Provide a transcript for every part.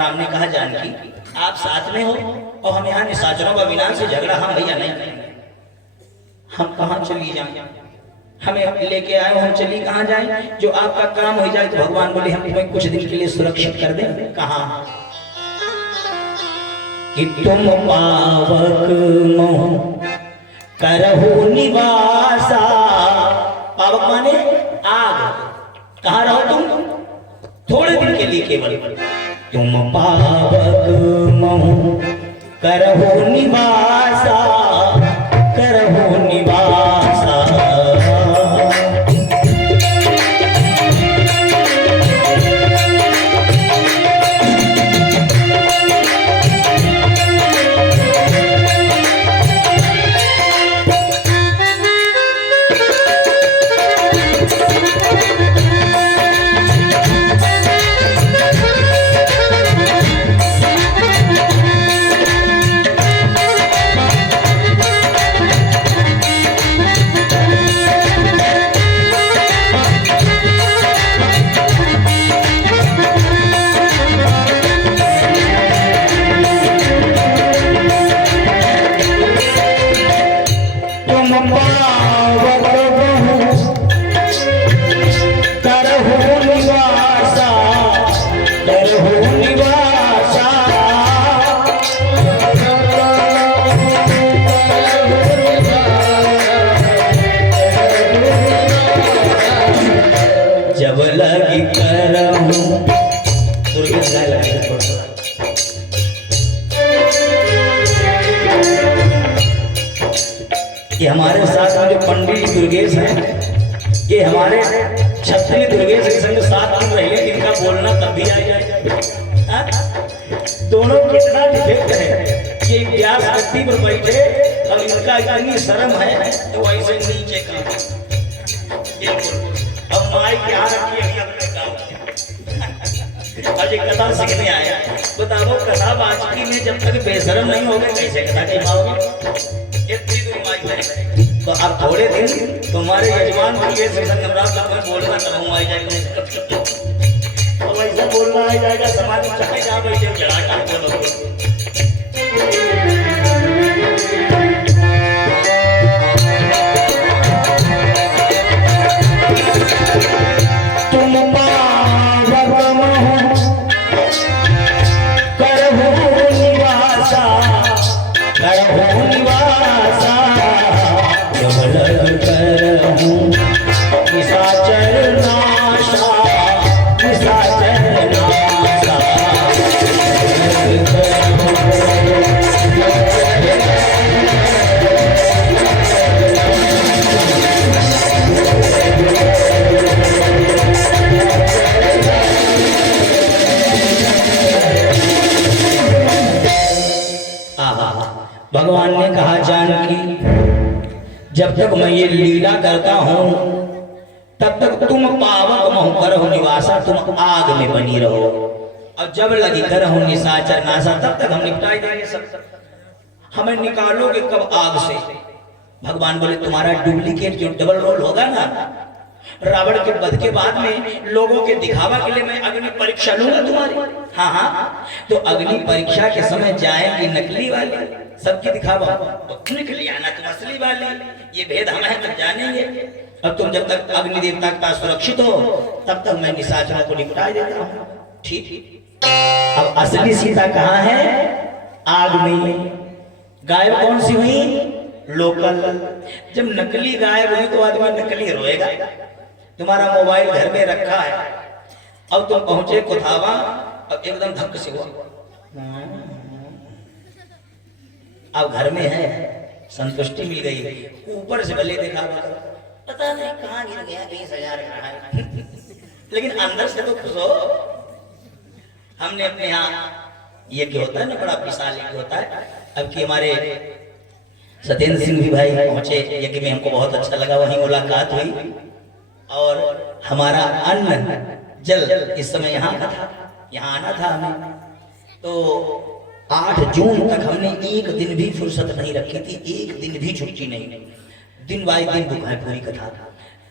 राम ने कहा जानकी आप साथ में हो और हम यहाँ निशाचरों का विनाश से झगड़ा हम भैया नहीं करेंगे। हम कहाँ चली जाएं, हमें लेके आए हम चली कहाँ जाएं? जो आपका काम हो जाए तो भगवान बोले हम तुम्हें कुछ दिन के लिए सुरक्षित कर दें। कहाँ कि तुम पावक मोह करहु निवासा। पावक माने आग। कहाँ रहो तुम? थोड़े दिन के लिए केवल। तुम पावक मोह करहु निवासा, करहु निवासा। ये हमारे साथ में जो पंडित दुर्गेश हैं, ये हमारे क्षत्रिय दुर्गेश के संग साथ में रहे, इनका बोलना तब भी आ जाए। दोनों कितना डिफेक्ट है कि व्यास गद्दी पर बैठे और इनका इतनी शर्म है तो वैसे नीचे का अब माई के यहाँ रखी अपने गाँव आज एक कथा सीखने आया। बताओ कथा बाजकी में जब तक बेशरम नहीं हो गए कैसे कथा की पाओगे? तो अब थोड़े दिन तुम्हारे यजमान बोलना तब आ जाएगा, तो वैसा बोलना आ जाएगा। समाज चाहे जहाँ बैठे चढ़ा बोलो। भगवान ने कहा जानकी जब तक मैं ये लीला करता हूं तब तक तुम पावक मोह करहु निवासा, तुम आग में बनी रहो, और जब लगी करहु निशाचर नासा तब तक हम निपटाई देंगे सब। हमें निकालोगे कब आग से? भगवान बोले तुम्हारा डुप्लीकेट जो डबल रोल होगा ना, रावण के वध के बाद में लोगों के दिखावा के लिए मैं अग्नि परीक्षा लूंगा तुम्हारी। हाँ हाँ, तो अग्नि परीक्षा के समय जाएंगी नकली वाली, सबकी दिखावा निकली आना तुम असली वाली, ये भेद हम है तब जानेंगे। अब तुम जब तक अग्नि देवता के पास सुरक्षित हो तब तक मैं निशाचरों को निपटा देता हूँ। ठीक। अब असली सीता कहाँ है? आग में। गायब कौन सी हुई? लोकल। जब नकली गायब हुई तो आदमी नकली रोएगा। तुम्हारा मोबाइल घर में रखा है, अब तुम पहुंचे कुथावा, अब एकदम धक्क से हुआ, अब घर में है, संतुष्टि मिल गई। ऊपर से भले देखा पता नहीं कहाँ गिर गया, 20,000 का है लेकिन अंदर से तो खुश हो। हमने अपने यहाँ ये क्या होता है ना, बड़ा विशाल यज्ञ होता है। अब कि हमारे सत्येंद्र सिंह भी भाई पहुंचे यज्ञ में, हमको बहुत अच्छा लगा, वहीं मुलाकात हुई। और हमारा अन्न जल इस समय यहाँ का था, यहाँ आना था हमें। तो 8 जून तक हमने एक दिन भी फुर्सत नहीं रखी थी, एक दिन भी छुट्टी नहीं, दिन बाई दिन दुख है पूरी कथा।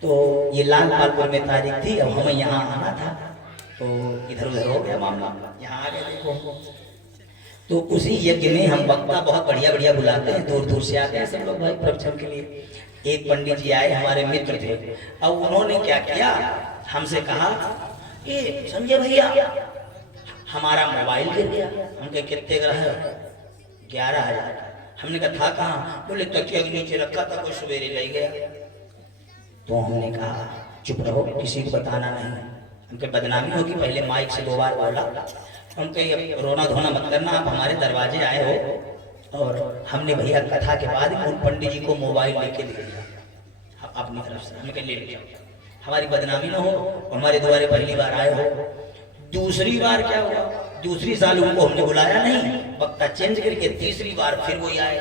तो ये लाल पालपुर में तारीख थी, अब हमें यहाँ आना था। तो इधर उधर हो गया मामला, यहाँ आ गए देखो। तो उसी यज्ञ में हम वक्ता बहुत बढ़िया बढ़िया बुलाते हैं, दूर दूर से आते हैं सब लोग भाई प्रवचन के लिए। एक पंडित जी आए, हमारे मित्र थे। अब उन्होंने क्या किया, हमसे कहा कि संजय भैया हमारा मोबाइल गिर गया। हम कहे कितने का है? 11,000। हमने कहा था कहाँ? बोले तकिया के नीचे रखा था, कोई सवेरे ले गया। तो हमने कहा चुप रहो, किसी को बताना नहीं, उनके बदनामी होगी। पहले माइक से 2 बार बोला। उनके अब रोना धोना मत करना, आप हमारे दरवाजे आए हो। और हमने भैया कथा के बाद उन पंडित जी को मोबाइल लेके दे दिया अपनी तरफ से। हमने कहा ले लिया, हमारी बदनामी ना हो, हमारे द्वारे पहली बार आए हो। दूसरी बार क्या हुआ, दूसरी साल उनको हमने बुलाया नहीं, वक्ता चेंज करके तीसरी बार फिर वही आए।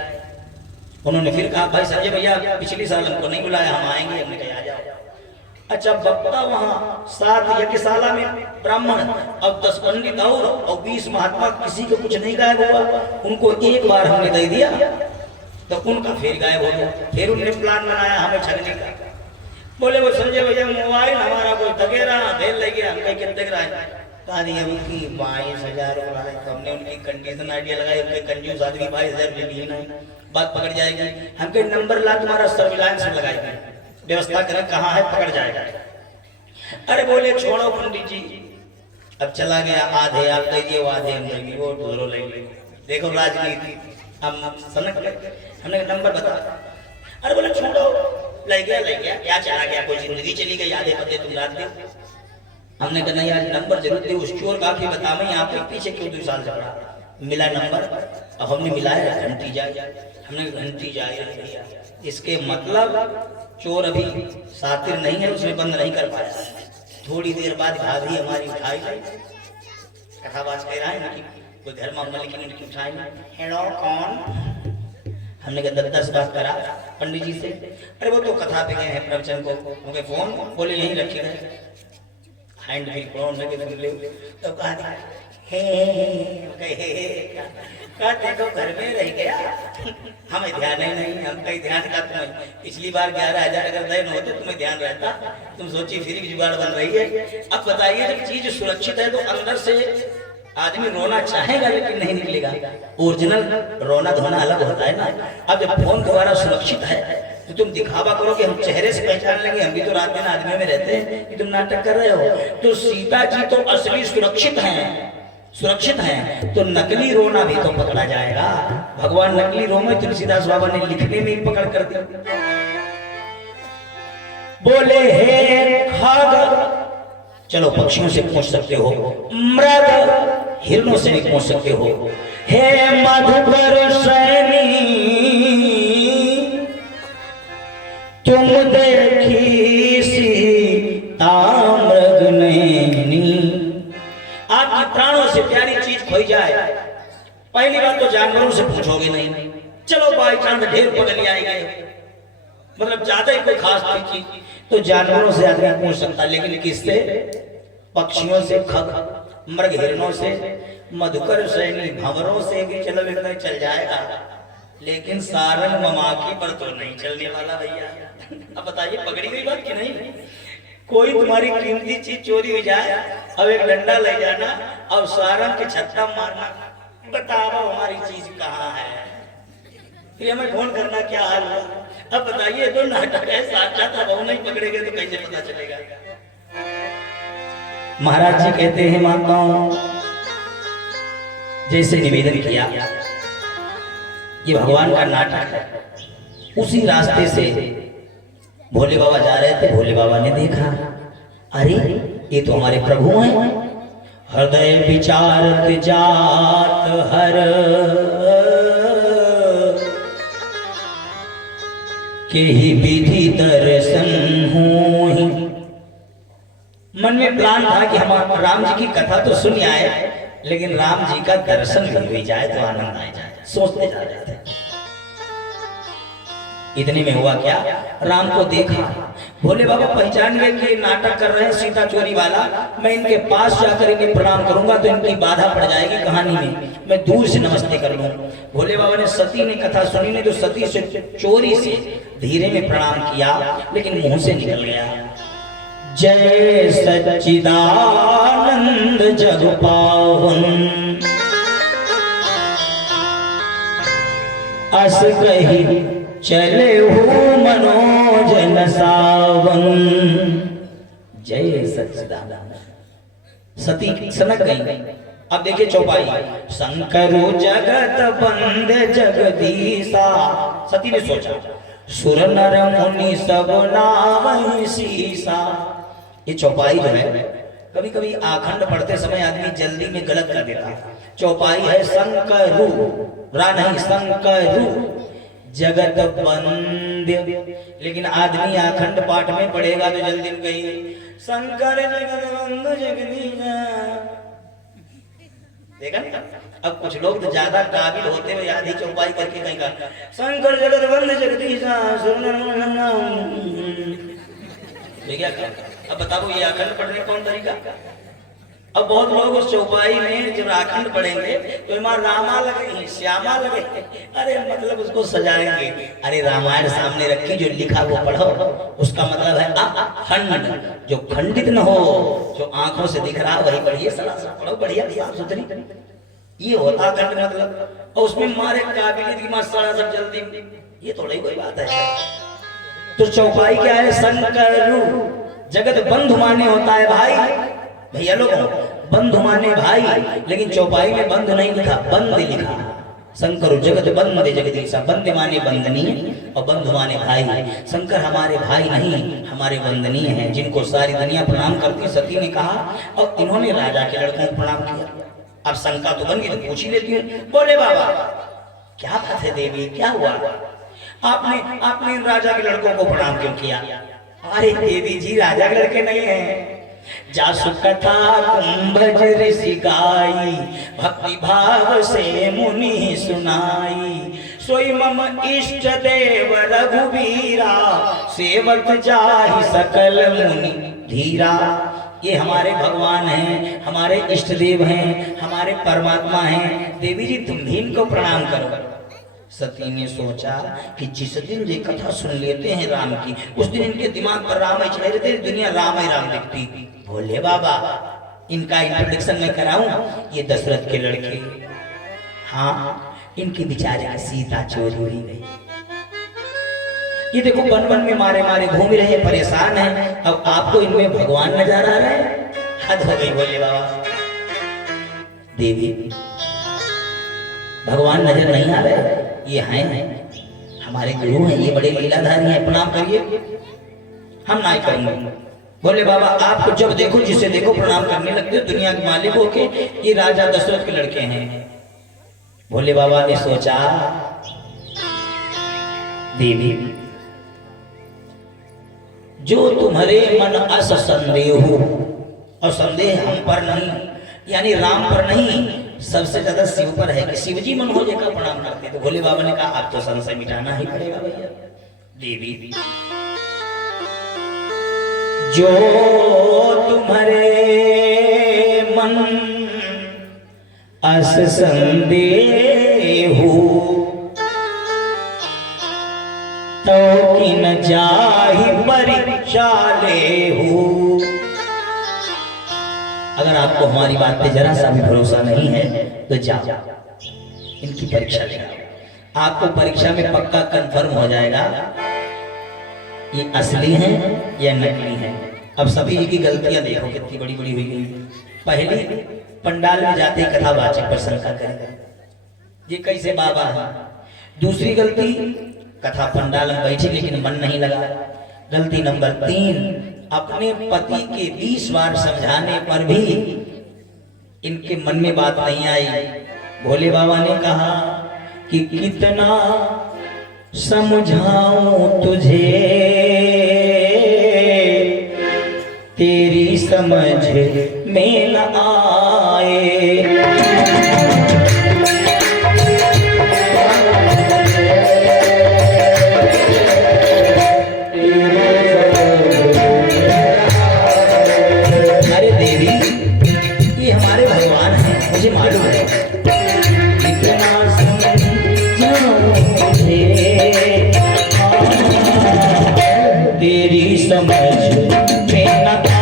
उन्होंने फिर कहा भाई संजय भैया पिछली साल हमको नहीं बुलाया, हम आएंगे। हमने कहा आ जाओ। अच्छा, वक्ता वहाँ 7 यज्ञशाला में ब्राह्मण, अब 10 पंडित और 20 महात्मा, किसी को कुछ नहीं गायब हुआ। उनको एक बार हमने दे दिया तो उनका फिर गायब हो गया। फिर उन्होंने प्लान बनाया हमें छगने का। बोले वो संजय भैया मोबाइल हमारा कोई तगेरा देर ले गया। हम कहीं कितने का है? कहानी उनकी 22,000 रुपये। तो हमने उनकी कंडीशन आइडिया लगाई, उनके कंजूस आदमी 22,000 रुपये नहीं, बात पकड़ जाएगी। हम कहीं नंबर ला तुम्हारा सर्विलांस में लगाएंगे, व्यवस्था करें कहाँ है, पकड़ जाएगा। अरे बोले छोड़ो पंडित जी, अब चला गया। आधे आप दे दिए, आधे हम देंगे, वो दोनों लेंगे। देखो राजनीति, हम समझ गए। हमने नंबर बता, अरे बोले छोड़ो, ले गया क्या चला गया, कोई जिंदगी चली गई, आधे पते तुम रात दे। हमने कहा नहीं यार नंबर जरूर दे। उस चोर का फिर बता मैं यहाँ पे पीछे क्यों 2 साल से पड़ा। मिला नंबर, अब हमने मिलाया घंटी जाए। हमने घंटी जाए, इसके मतलब चोर अभी सातिर नहीं है, उसमें बंद नहीं कर पाया। थोड़ी देर बाद भाभी हमारी उठाई, कथावाच कह रहा है ना कि कोई घर मामला, लेकिन उनकी उठाई। हेलो कौन? हमने कहा 10 बात करा पंडित जी से। अरे वो तो कथा पे गए हैं प्रवचन को। उनके फोन बोले यहीं रखे गए, हैंड फ्री फोन लगे ले। तो कहा देखो घर में रह गया, हमें ध्यान ही नहीं। हम कहीं ध्यान का तुम्हें पिछली बार 11,000 अगर देन होते तुम्हें ध्यान रहता। तुम सोचिए फिर भी जुगाड़ बन रही है। अब बताइए जब चीज सुरक्षित है तो अंदर से आदमी रोना चाहेगा लेकिन नहीं निकलेगा। ओरिजिनल रोना धोना अलग होता है ना। अब जब फोन दोबारा सुरक्षित है तो तुम दिखावा करो कि हम चेहरे से पहचान लेंगे, हम भी तो रात दिन आदमी में रहते हैं कि तुम नाटक कर रहे हो। तो सीता जी तो असली सुरक्षित हैं, तो नकली रोना भी तो पकड़ा जाएगा। भगवान नकली रो में तुलसीदास बाबा ने लिखने में ही पकड़ कर दिया। बोले हे खग, चलो पक्षियों से पूछ सकते हो, मृग हिरणों से भी पूछ सकते हो। हे मधुकर सैनी तुम देखी सीता मृग नैनी। आपकी प्राणों से प्यारी चीज खोई जाए, पहली बात तो जानवरों से पूछोगे नहीं। चलो बाई चांद ढेर पगली आई गए, मतलब ज्यादा ही कोई खास चीज तो जानवरों से आदमी पूछ सकता, लेकिन किससे? पक्षियों से, खग मृग हिरणों से, मधुकर सैनी भंवरों से भी चलो इतना चल जाएगा, लेकिन सारंग ममाखी पर तो नहीं चलने वाला भैया। अब बताइए पकड़ी गई बात कि नहीं? कोई तुम्हारी कीमती चीज चोरी हो जाए, अब एक डंडा ले जाना और सारंग के छत्ता मारना, बताओ हमारी चीज कहाँ है? फिर हमें ढूंढ करना क्या हाल हुआ? अब बताइए तो नाटक है, साक्षात अब वो नहीं पकड़ेंगे तो कैसे पता चलेगा? महाराज जी कहते हैं माताओं जैसे निवेदन किया, ये भगवान का नाटक है। उसी रास्ते से भोले बाबा जा रहे थे। भोले बाबा ने देखा, अरे ये तो हमारे प्रभु हैं। हृदय विचारत जात हर के ही विधि दर्शन होहि। मन में प्लान था कि हम राम जी की कथा तो सुन आए, लेकिन राम जी का दर्शन भी हो जाए तो आनंद आ जाए, सोचते जा रहे थे। इतने में हुआ क्या, राम को देखा। भोले बाबा पहचान गए कि नाटक कर रहे हैं सीता चोरी वाला। मैं इनके पास जाकर इन्हें प्रणाम करूंगा तो इनकी बाधा पड़ जाएगी कहानी में, मैं दूर से नमस्ते कर लूं। भोले बाबा ने सती ने कथा सुनी नहीं तो सती से चोरी से धीरे में प्रणाम किया, लेकिन मुंह से निकल गया। जय सच्चिदानंद जग पावन, अस कही चले हो मनोजन सावन। जय सच्चिदानंद। सती सनक गई। अब देखिए चौपाई, शंकरो जगत बंद जगदीशा। सती ने सोचा सुर नर मुनि सब नावहि सीसा। ये चौपाई जो है, कभी कभी आखंड पढ़ते समय आदमी जल्दी में गलत कर देता है। चौपाई है शंकरु, रा नहीं, शंकरु जगत बंद। लेकिन आदमी आखंड पाठ में पढ़ेगा तो जल्दी में कही शंकर जगत बंद जगदीशा। देखा ना? अब कुछ लोग तो ज्यादा काबिल होते हुए आधी चौपाई करके कहीं का शंकर जगत बंद जगदीशा। अब बताओ ये आखंड पढ़ने कौन तरीका? अब बहुत लोग उस चौपाई में जब आखंड पढ़ेंगे तो इमां रामा लगे, श्यामा लगे, अरे मतलब उसको सजाएंगे। अरे रामायण सामने रखी, जो लिखा वो पढ़ो, उसका मतलब है अखंड, जो खंडित न हो, जो आंखों से दिख रहा वही पढ़िए, सरासर पढ़ो, बढ़िया साफ सुथरी, ये होता अखंड मतलब। और उसमें मारे काबिलियत की सरासर जल्दी, ये थोड़ी कोई बात है। तो चौपाई क्या है? शंकरु जगत बंधु माने होता है भाई। भैया लोग बंधु माने भाई, लेकिन चौपाई में बंधु नहीं लिखा, बंद लिखा। शंकर जगत बंद जगदीशा। बंद माने बंदनीय और बंधु माने भाई। शंकर हमारे भाई नहीं, हमारे वंदनीय हैं, जिनको सारी दुनिया प्रणाम करती। सती ने कहा और इन्होंने राजा के लड़कों को प्रणाम किया। अब शंका तो बन गई, तो पूछ ही लेती हूँ। बोले बाबा क्या बात है देवी, क्या हुआ? आपने राजा के लड़कों को प्रणाम क्यों किया? अरे देवी जी राजा के लड़के नहीं हैं। जासु कथा कुंभज ऋषि गाई, भक्ति भाव से मुनि सुनाई। सोई मम इष्ट देव रघुबीरा, सेवक जाहि सकल मुनि धीरा। ये हमारे भगवान हैं, हमारे इष्ट देव हैं, हमारे परमात्मा हैं। देवी जी तुम भी इनको प्रणाम करो। सती ने सोचा कि जिस दिन ये कथा सुन लेते हैं राम की, उस दिन इनके दिमाग पर राम ही चले रहते, दुनिया राम ही राम दिखती। बोले बाबा इनका इंट्रोडक्शन मैं कराऊं? ये दशरथ के लड़के, हाँ इनकी बेचारे की सीता चोरी हुई गई। ये देखो वन वन में मारे मारे घूम रहे, परेशान हैं। अब आपको इनमें भगवान नजर आ रहा है? हद हो गई। बोले बाबा देवी भगवान नजर नहीं आ रहे, ये हैं हमारे गुरु हैं, ये बड़े लीलाधारी हैं, प्रणाम करिए। हम ना करेंगे। बोले बाबा आपको जब देखो जिसे देखो प्रणाम करने लगते हो, दुनिया के मालिक हो के। ये राजा दशरथ के लड़के हैं। भोले बाबा ने सोचा देवी जो तुम्हारे मन अस संदेह हो, और संदेह हम पर नहीं, यानी राम पर नहीं, सबसे ज्यादा शिव पर है कि शिव जी मन हो जाकर प्रणाम करते। तो भोले बाबा ने कहा आप तो संशय मिटाना ही पड़ेगा भैया। देवी जो तुम्हारे मन अस संदेह हो, तो कि न जाहि परीक्षा ले हो। अगर आपको हमारी बात पे जरा सा भी भरोसा नहीं है तो जाओ इनकी परीक्षा ले। आपको परीक्षा में पक्का कंफर्म हो जाएगा ये असली हैं या नकली हैं। अब सभी की गलतियां देखो कितनी बड़ी बड़ी हुई गई। पहली पंडाल में जाते कथावाचक पर शंका करेगा ये कैसे बाबा है। दूसरी गलती कथा पंडाल में बैठी लेकिन मन नहीं लगा। गलती नंबर 3 अपने पति के 20 बार समझाने पर भी इनके मन में बात नहीं आई। भोले बाबा ने कहा कि कितना समझाऊं तुझे, तेरी समझ में न आए। अरे देवी ये हमारे भगवान हैं, मुझे मालूम है। कितना समझाऊं तुझे, तेरी समझ में न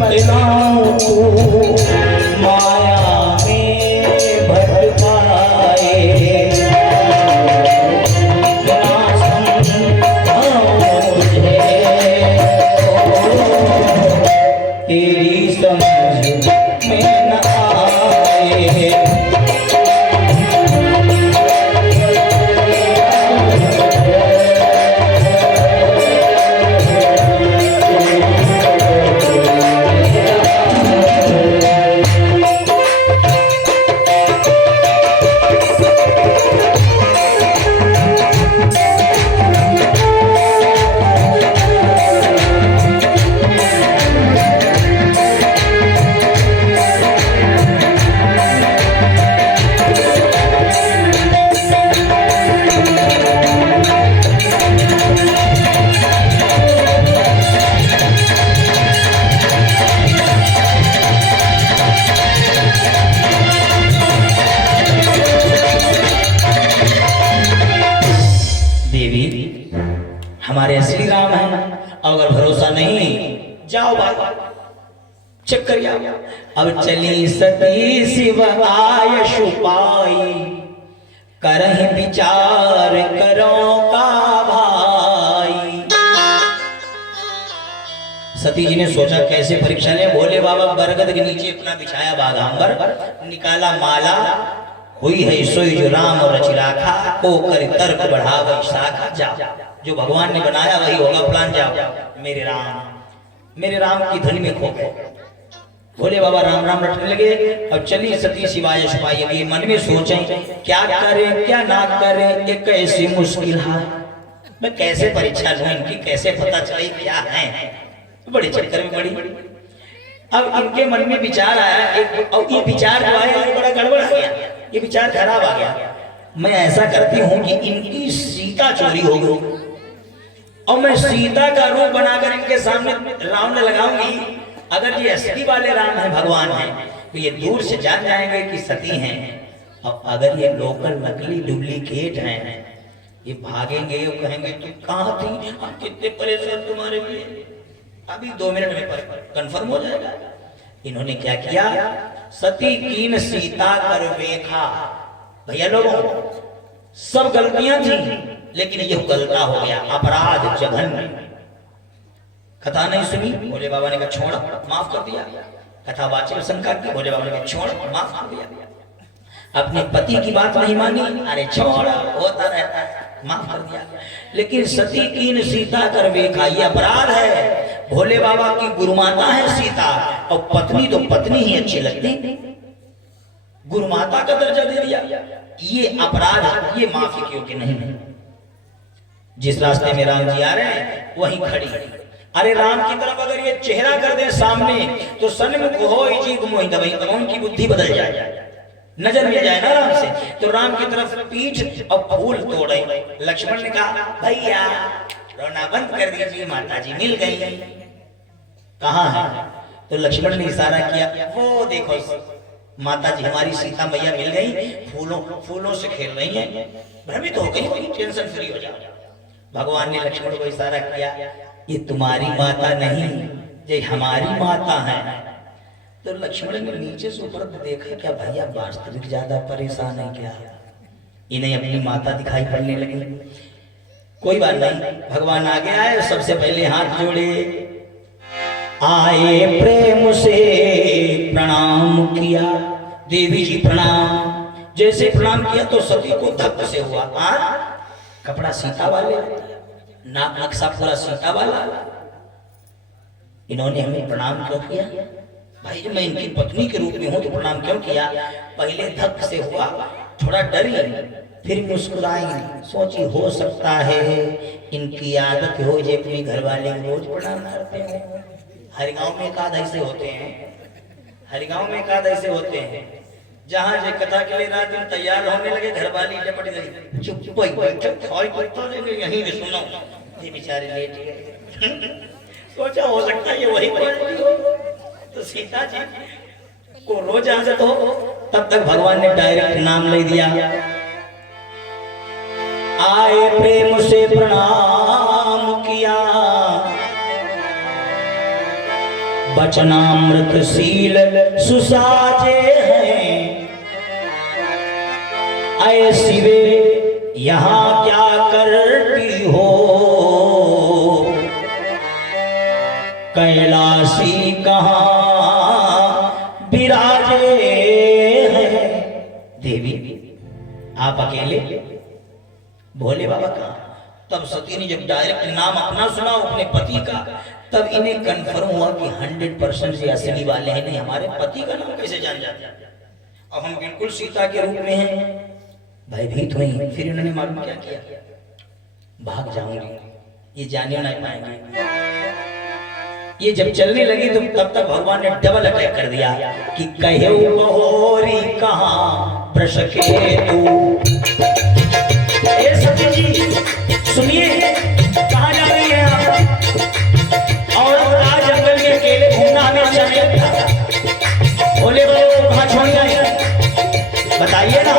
बतलाऊं तू माया में भटकाए, इतना समझाऊं तुझे तेरी समझ में न आए। हमारे असली राम है, अगर भरोसा नहीं जाओ बाबा चेक कर आओ। अब चली सती शिव आयश पाई, करहि विचार करो का भाई। सती जी ने सोचा कैसे परीक्षा ले, भोले बाबा बरगद के नीचे अपना बिछाया बागांबर, निकाला माला, हुई है सोई जो राम और रचि राखा, को कर तर्क बढ़ावे शाखा। जाओ जो भगवान ने बनाया वही होगा प्लान, जाओ मेरे राम की धुन में खो गए। भोले बाबा राम राम रटने लगे। अब चली सती शिवाय छुपाई, अभी मन में सोचें क्या करें क्या ना करें, ये कैसी मुश्किल है, मैं कैसे परीक्षा लूं इनकी, कैसे पता चले क्या है, बड़े चक्कर में पड़ी। अब इनके मन में विचार आया एक, और ये विचार जो आया बड़ा गड़बड़ हो गया, ये विचार खराब आ गया। मैं ऐसा करती हूँ कि इनकी सीता चोरी हो गई और मैं सीता का रूप बनाकर इनके सामने रावण लगाऊंगी। अगर ये असली वाले राम है, भगवान है, तो ये दूर से जान जाएंगे कि सती हैं। और अगर ये लोकल नकली डुप्लीकेट हैं, ये भागेंगे और कहेंगे तुम कहाँ थी, हम कितने परेशान तुम्हारे लिए, अभी 2 मिनट में कंफर्म हो जाएगा। इन्होंने क्या किया, सती कीन सीता कर वेखा। भैया लोगों सब गलतियां थी, लेकिन ये गलता हो गया, अपराध जघन्य। कथा नहीं सुनी, भोले बाबा ने कहा छोड़, माफ कर दिया। कथा वाचिक शंका की, भोले बाबा ने कहा छोड़, माफ कर दिया। अपने पति की बात नहीं मानी, अरे छोड़, होता रहता है, माफ कर दिया। लेकिन सती कीन सीता कर वेखा, ये अपराध है। भोले बाबा की गुरुमाता है सीता, और पत्नी तो पत्नी ही अच्छी लगती, गुरुमाता का दर्जा दे दिया, ये अपराध, ये माफी के योग्य नहीं है। जिस रास्ते में राम जी आ रहे हैं वहीं खड़ी। अरे राम की तरफ अगर ये चेहरा कर दे सामने, तो सन्मुख हो जीव मोहि दबई, उनकी बुद्धि बदल जाए, नजर मिल जाए ना राम से। तो राम की तरफ पीठ और फूल तोड़े। लक्ष्मण ने कहा भैया रोना बंद कर दीजिए, माता जी मिल गई। कहाँ है? तो लक्ष्मण ने इशारा किया, वो देखो माता जी हमारी सीता मैया मिल गई, फूलों से खेल रही हैं, भ्रमित हो गई, टेंशन फ्री हो जाओ। भगवान ने लक्ष्मण को इशारा किया, ये तुम्हारी माता नहीं, ये हमारी माता है। तो लक्ष्मण ने नीचे से ऊपर देखा, क्या भैया वास्तविक ज्यादा परेशान है क्या, इन्हें अपनी माता दिखाई पड़ने लगी। कोई बात नहीं, भगवान आगे आए, सबसे पहले हाथ जोड़े, आए प्रेम से प्रणाम किया। देवी जी प्रणाम, जैसे प्रणाम किया तो सती को धक्का से हुआ। कपड़ा सीता वाले, नाक नक्शा पूरा सीता वाला, इन्होंने हमें प्रणाम क्यों किया? भाई जब मैं इनकी पत्नी के रूप में हूं तो प्रणाम क्यों किया? पहले धक्का से हुआ, थोड़ा डरी, फिर मुस्कुराई, सोची हो सकता है इनकी आदत हो जे अपने घर वाले रोज प्रणाम करते हैं। हर गांव में एक आध ऐसे होते हैं, हर गांव में एक आध ऐसे होते हैं, जहाँ जे कथा के लिए रात दिन तैयार होने लगे, घर वाली लपट गई, चुप यहीं भी सुनो, ये बेचारे लेट गए। सोचा हो सकता है ये वही क्वालिटी हो, तो सीता जी को रोज आदत हो। तब तक भगवान ने डायरेक्ट नाम ले दिया, आए प्रेम से प्रणाम किया, वचनामृत शील सुसाजे हैं, ऐसी वे यहाँ क्या करती हो, कैलाशी कहाँ विराजे हैं। देवी आप अकेले, भोले बाबा कहाँ? तब सती ने जब डायरेक्ट नाम अपना सुना अपने पति का, तब इन्हें कंफर्म हुआ कि 100% ये असली वाले हैं। नहीं, हमारे पति का नाम कैसे जान जाते, अब हम बिल्कुल सीता के रूप में हैं। भयभीत हुई, फिर उन्होंने मालूम क्या किया, भाग जाऊंगी, ये जाने नहीं पाएंगे। ये जब चलने लगी तो तब तक भगवान ने डबल अटैक कर दिया कि कहे बहोरी कहाँ प्रसके तू। ए सती जी सुनिए, कहाँ जा रही है आप? और आज जंगल में अकेले घूमना हमें अच्छा नहीं लगता। भोले बाबा को कहाँ छोड़ आए बताइए ना।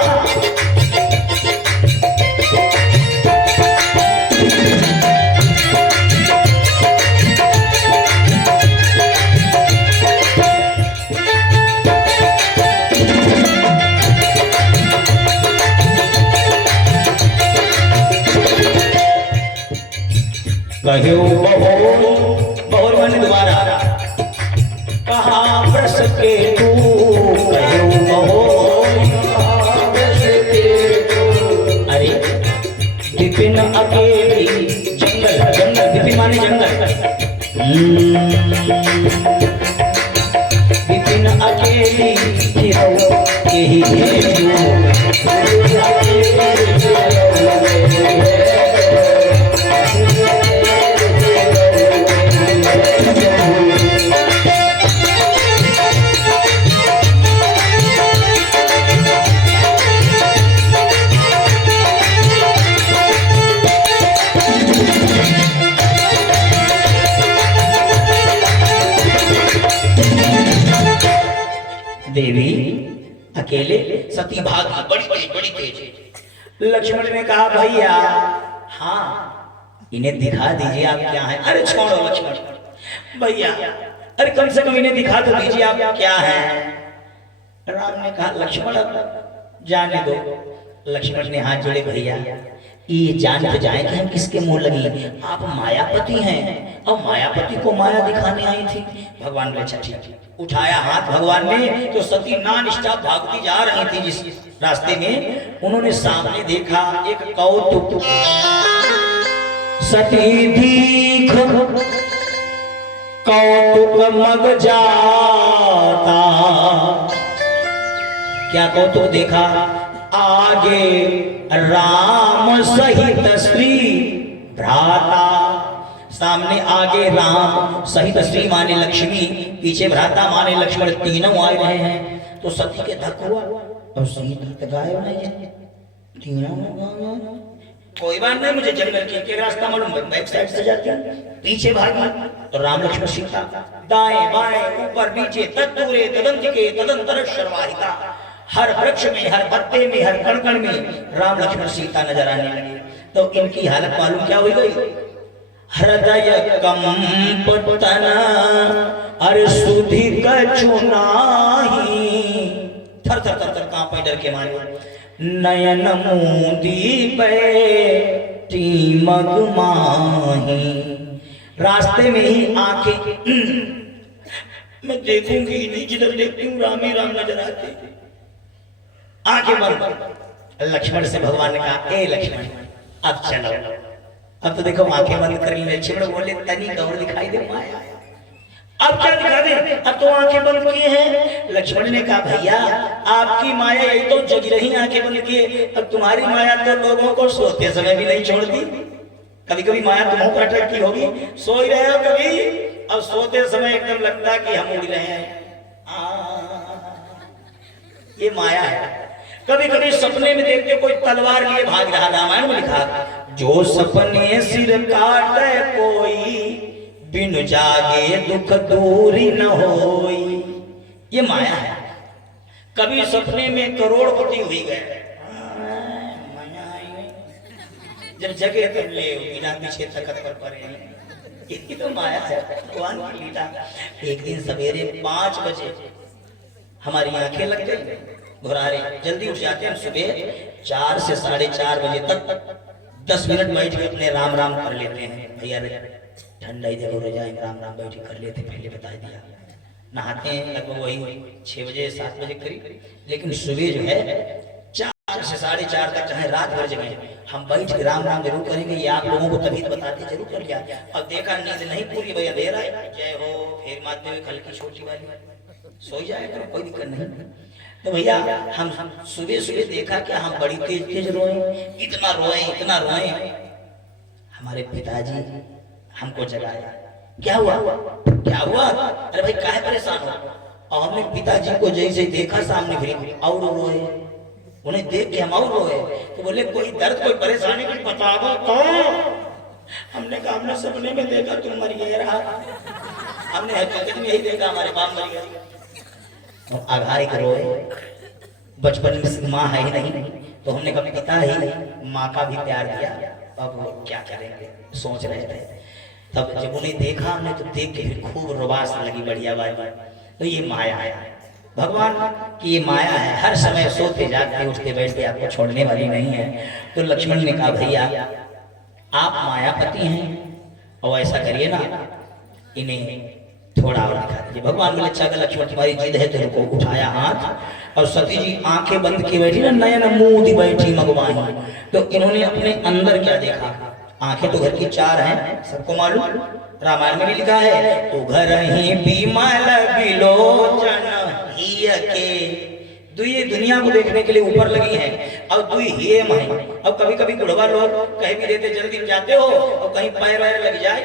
कहो बहुर मन द्वारा कहाँ प्रसके तू, कहो बहुर अरे विपिन अकेली जंगल, जंगल विपिन माने जंगल, विपिन अकेली यही देवी अकेले। सती भागी बड़ी तेज, बड़ी तेज। लक्ष्मण ने कहा भैया हाँ इन्हें दिखा दीजिए आप क्या हैं। अरे छोड़ो लक्ष्मण भैया, अरे कम से कम इन्हें दिखा तो दीजिए आप क्या हैं। राम ने कहा लक्ष्मण जाने दो। लक्ष्मण ने हाथ जोड़े भैया ये जान तो जाए कि हम किसके मुंह लगी, आप मायापति हैं और मायापति को माया दिखाने आई थी। भगवान ने अच्छा ठीक उठाया हाथ भगवान ने, तो सती नॉन स्टॉप भागती जा रही थी जिस रास्ते में। उन्होंने सामने देखा एक कौतुक, सती दीख कौतुक मग जाता। क्या कौतुक देखा, आगे राम सहित श्री भ्राता। सामने आगे राम सहित श्री माने लक्ष्मी, पीछे भ्राता माने लक्ष्मण, तीनों आ रहे हैं। तो सती के धक हुआ और सीता तो गायब नहीं है, तीनों। कोई बात नहीं, मुझे जंगल के रास्ता मालूम है, बैक साइड से जाती है। पीछे भागी तो राम लक्ष्मण सीता दाएं बाएं ऊपर नीचे तत्तूरे तदंतिके तदंतर शर्वाहिता। हर वृक्ष में, हर पत्ते में, हर कण में राम लक्ष्मण सीता नजर आने लगे। तो इनकी हालत मालूम क्या हो गई, हृदय कंपन अरे सुधि कछुनाही, थर थर थर थर कांपे डर के मारे। नयन मुदी पे टीमग माही, रास्ते में ही आंखें मैं देखूंगी नहीं, जिधर देखती हूँ राम ही राम नजर आते, आंखें बंद। लक्ष्मण से भगवान ने कहा ए लक्ष्मण अब चलो। अब तो देखो आंखें बंद कर ली। लक्ष्मण बोले तनिक और दिखाई दे माया, अब क्या दिखा दे, अब तो आंखें बंद किए हैं। लक्ष्मण ने कहा भैया आपकी माया यही तो जगी रही आंखें बंद किए, अब तुम्हारी माया तो लोगों को सोते समय भी नहीं छोड़ती। कभी कभी माया तुम्हों पर अटकती होगी, सो ही रहे हो कभी, अब सोते समय एकदम लगता कि हम उड़ रहे हैं। ये माया है। कभी कभी सपने में देखते कोई तलवार लिए भाग रहा, रामायण में लिखा जो सपने सिर काटे कोई, बिन जागे दुख दूरी न होई। ये माया है। कभी सपने में करोड़पति हुई गए, जब जगे तब ले बिना पीछे तकत पर पड़े। यही तो माया है भगवान की लीला। एक दिन सवेरे 5 बजे हमारी आंखें लग गई, घुरारे जल्दी उठ जाते हैं। सुबह 4 से 4:30 बजे तक 10 मिनट बैठ के अपने राम राम कर लेते हैं। भैया ठंडा ही जगह हो जाए, राम राम बैठ कर लेते, पहले बता दिया। नहाते हैं लगभग वही 6 बजे 7 बजे करीब। लेकिन सुबह जो है 4 से 4:30 तक चाहे रात भर जगह हम बैठ के राम राम जरूर करेंगे। ये आप लोगों को तभी बताते जरूर कर लिया। अब देखा नींद नहीं पूरी, भैया दे रहा है, जय हो फिर मारते हुए हल्की छोटी वाली सो जाएगा, कोई दिक्कत नहीं। तो भैया हम सुबह सुबह देखा क्या हम बड़ी तेज तेज रोए, इतना रोए इतना रोए। हमारे पिताजी हमको जगाया, क्या हुआ क्या हुआ? अरे भाई काहे परेशान हो? और हमने पिताजी को जैसे देखा सामने फिर और रोए, उन्हें देख के हम और रोए। तो बोले कोई दर्द कोई परेशानी कुछ बता दो तो। हमने कहा हमने सपने में देखा तुम मर गए रहा, हमने हकीकत में यही देखा हमारे बाप मर गए। और आघाई के रोए, बचपन में माँ है ही नहीं, तो हमने कहा पिता ही माँ का भी प्यार दिया, अब वो क्या करेंगे सोच रहे थे। तब जब उन्हें देखा हमने तो देख के फिर खूब रोबास लगी बढ़िया बात। तो ये माया है, भगवान की ये माया है, हर समय सोते जागते उठते बैठते आपको छोड़ने वाली नहीं है। तो लक्ष्मण ने कहा भैया आप मायापति हैं और ऐसा करिए ना, इन्हें थोड़ा और दिखा दीजिए। भगवान बोले अच्छा लक्ष्मण तुम्हारी जिद है, तेरे को उठाया हाथ और सती जी आंखें बंद की बैठी ना, नयन मूंद बैठी मगवाही। तो इन्होंने अपने अंदर क्या देखा? आंखें तो घर की 4 हैं, सबको मालूम, रामायण में भी लिखा है उघर ही बिमल बिलोचन हिय के। दुई दुनिया को देखने के लिए ऊपर लगी है और दुई हेम है। अब कभी कभी बुढ़वा लोग कहीं भी देते जल्दी जाते हो और कहीं पैर वैर लग जाए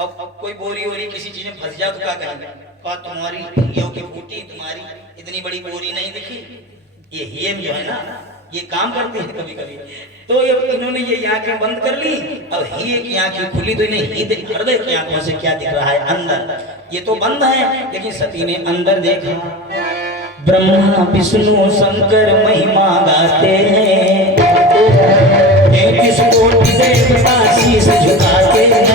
और कोई बोरी वोरी किसी चीज में फंस जाओ तो क्या कहेंगे? तुम्हारी हियों की फूटी, तुम्हारी इतनी बड़ी बोरी नहीं दिखी। ये हेम जो है ना ये काम करते हैं कभी कभी। तो ये इन्होंने ये आंखें बंद कर ली, अब ही की आंखें खुली तो नहीं, हृदय की आंखों से क्या दिख रहा है अंदर। ये तो बंद है लेकिन सती ने अंदर देखा। ब्रह्मा विष्णु शंकर महिमा गाते हैं, 33 कोटि देवता शीश झुकाते हैं।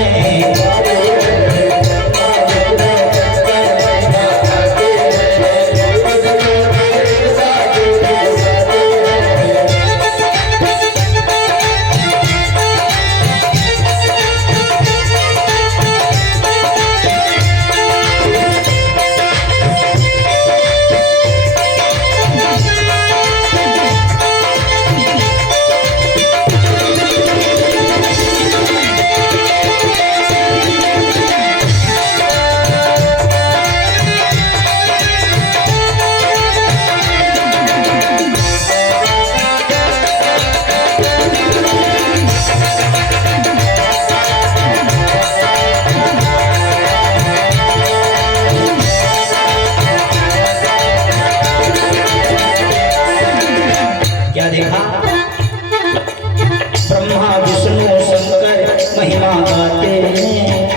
ब्रह्मा विष्णु शंकर महिमा गाते हैं,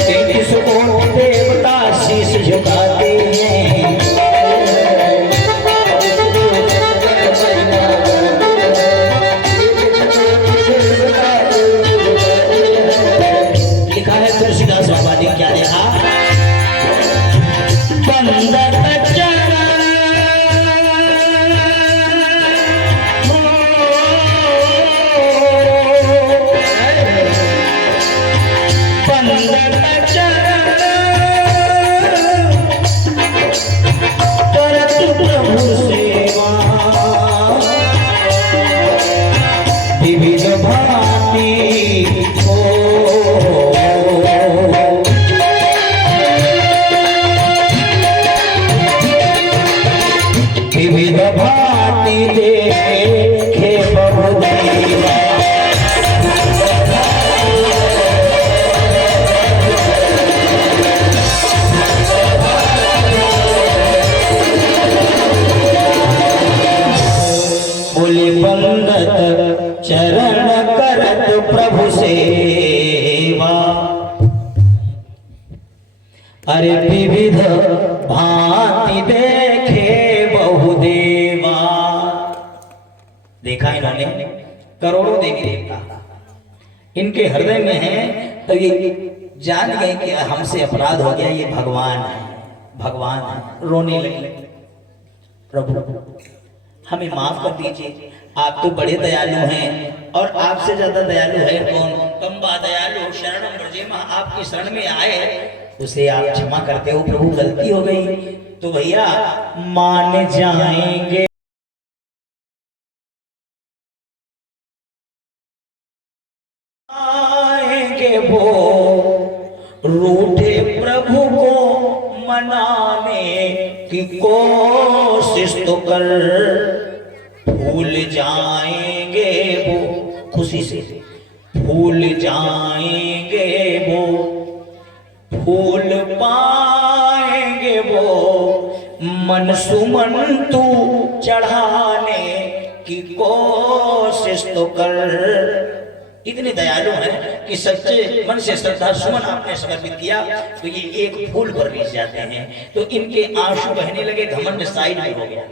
33 कोटि देवता शीश झुकाते हैं। लिखा है तुलसीदास बाबा ने क्या लिखा? विविध भांति देखे बहुदेवा, बोले बंदत चरण करत प्रभु सेवा। अरे विविध भांति देखे बहुदेवा। देखा इन्होंने करोड़ों देवी देवता, इनके हृदय में है तो ये जान गए कि हमसे अपराध हो गया, ये भगवान है, भगवान है। रोने लगे, प्रभु हमें माफ कर दीजिए, आप तो बड़े दयालु हैं और आपसे ज्यादा दयालु है कौन। कम्बा दयालु शरणम ब्रजेमा, आपकी शरण में आए उसे आप क्षमा करते हो प्रभु, गलती हो गई तो भैया मान जाएंगे। आएंगे वो रूठे प्रभु को मनाने की कोशिश तो कर, भूल जाएंगे वो खुशी से, भूल जाएंगे वो, भूल पाएंगे वो मन सुमन तू चढ़ाने की कोशिश तो कर। इतने दयालु हैं कि सच्चे मन से श्रद्धा सुमन आपने समर्पित किया तो ये एक फूल पर रीझ जाते हैं। तो इनके आंसू बहने लगे, घमंड साइड में हो गया,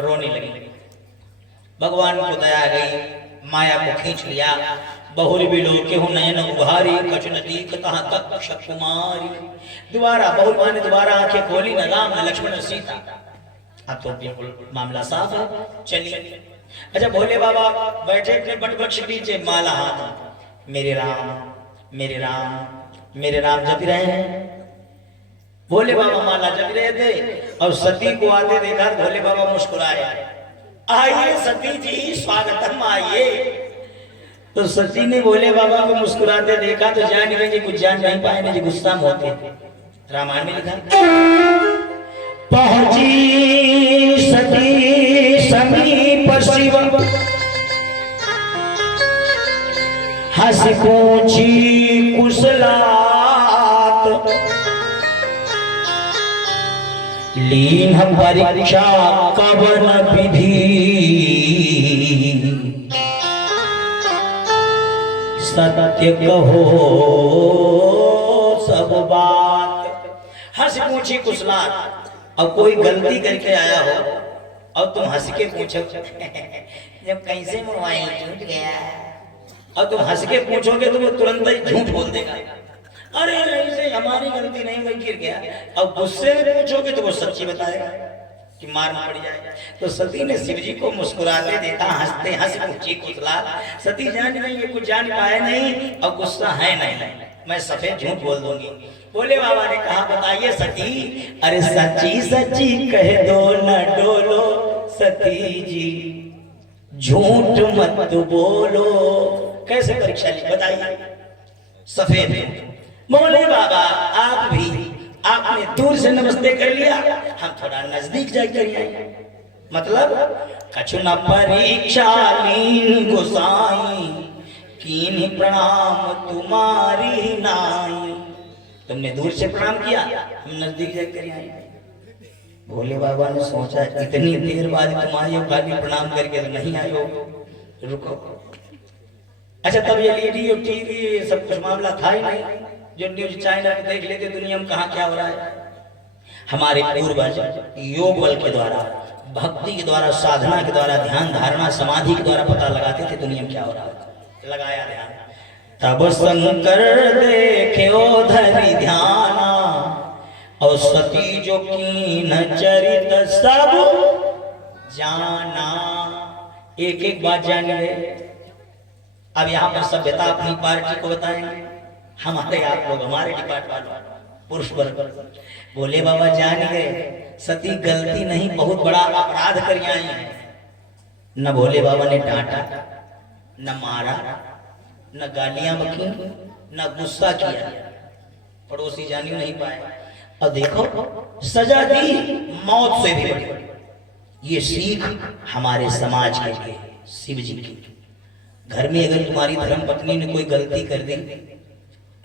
रोने लगे। भगवान को दया गई, माया को खींच लिया। बहुल बिलो के हो नयन उभारी, कछ न दीखता तक कुमारी। दोबारा बहुल माँ ने दोबारा आंखें खोली, न राम न लक्ष्मण न सीता। अब तो बिल्कुल मामला साफ है, चलिए। अच्छा, भोले बाबा बैठे अपने बट वृक्ष के नीचे, माला हाथ, मेरे राम मेरे राम मेरे राम जप रहे हैं। भोले बाबा माला जप रहे थे और सती को आते देखा, भोले बाबा मुस्कुराए, आइए सती जी स्वागतम, आइए। तो सती ने भोले बाबा को मुस्कुराते देखा तो जान गए जी कुछ जान नहीं पाए ना जी, गुस्सा में होते। रामायण में लिखा, पहुंची सती समीप शिव, हंस पूछी कुशलात, लीन परीक्षा कवन विधि, सत्य कहो सब बात। हंस पूछी कुशलात, अब कोई गलती करके आया हो और तुम हंस के पूछो जब कैसे मोबाइल टूट गया, और तुम हंस के पूछोगे तो वो तुरंत ही झूठ बोल देगा, अरे ऐसे हमारी गलती नहीं, वही गिर गया। और गुस्से में पूछोगे तो वो सच्ची बताएगा कि मार न पड़ जाए। तो सती ने शिव जी को मुस्कुराते देखा, हंसते हंस पूछी कुशला। सती जान गई ये कुछ जान पाए नहीं और गुस्सा है नहीं, मैं सफेद झूठ बोल दूंगी। बोले बाबा ने कहा, बताइए सती। अरे सच्ची सच्ची कह दो न डोलो सती जी, झूठ मत बोलो। कैसे परीक्षा ली बताइए, सफेद। बोले बाबा आप भी, आपने दूर से नमस्ते कर लिया, हम थोड़ा नजदीक जाकर आए। मतलब कछु न परीक्षा लीन गोसाई, कीन प्रणाम तुम्हारी नाई। तुमने दूर से प्रणाम किया, हम नजदीक जाकर आए। भोले बाबा ने सोचा इतनी देर बाद तुम आए हो, खाली प्रणाम करके तो नहीं आए हो, रुको। अच्छा, तब ये रेडियो टीवी सब कुछ मामला था ही नहीं, जो न्यूज चैनल देख लेते दुनिया में कहाँ क्या हो रहा है। हमारे पूर्वज योग बल के द्वारा, भक्ति के द्वारा, साधना के द्वारा, ध्यान धारणा समाधि के द्वारा पता लगाते थे दुनिया में क्या हो रहा है। लगाया ध्यान, तब शंकर देख्यो धरि ध्याना, और सती जो कीन चरित सब जाना। एक एक बात जानिए। अब यहाँ पर सभ्यता अपनी पार्टी को बताएंगे, हमारे आप लोग, हमारे डिपार्टमेंट पुरुष वर्ग। बोले बाबा जान गए सती गलती नहीं, बहुत बड़ा अपराध कर आई है। न भोले बाबा ने डांटा, न मारा, न गालियां बकी, न गुस्सा किया, पड़ोसी जानी नहीं पाए। और देखो सजा दी मौत से भी बड़ी। ये सीख हमारे समाज के लिए, शिव जी की। घर में अगर तुम्हारी धर्म पत्नी ने कोई गलती कर दी,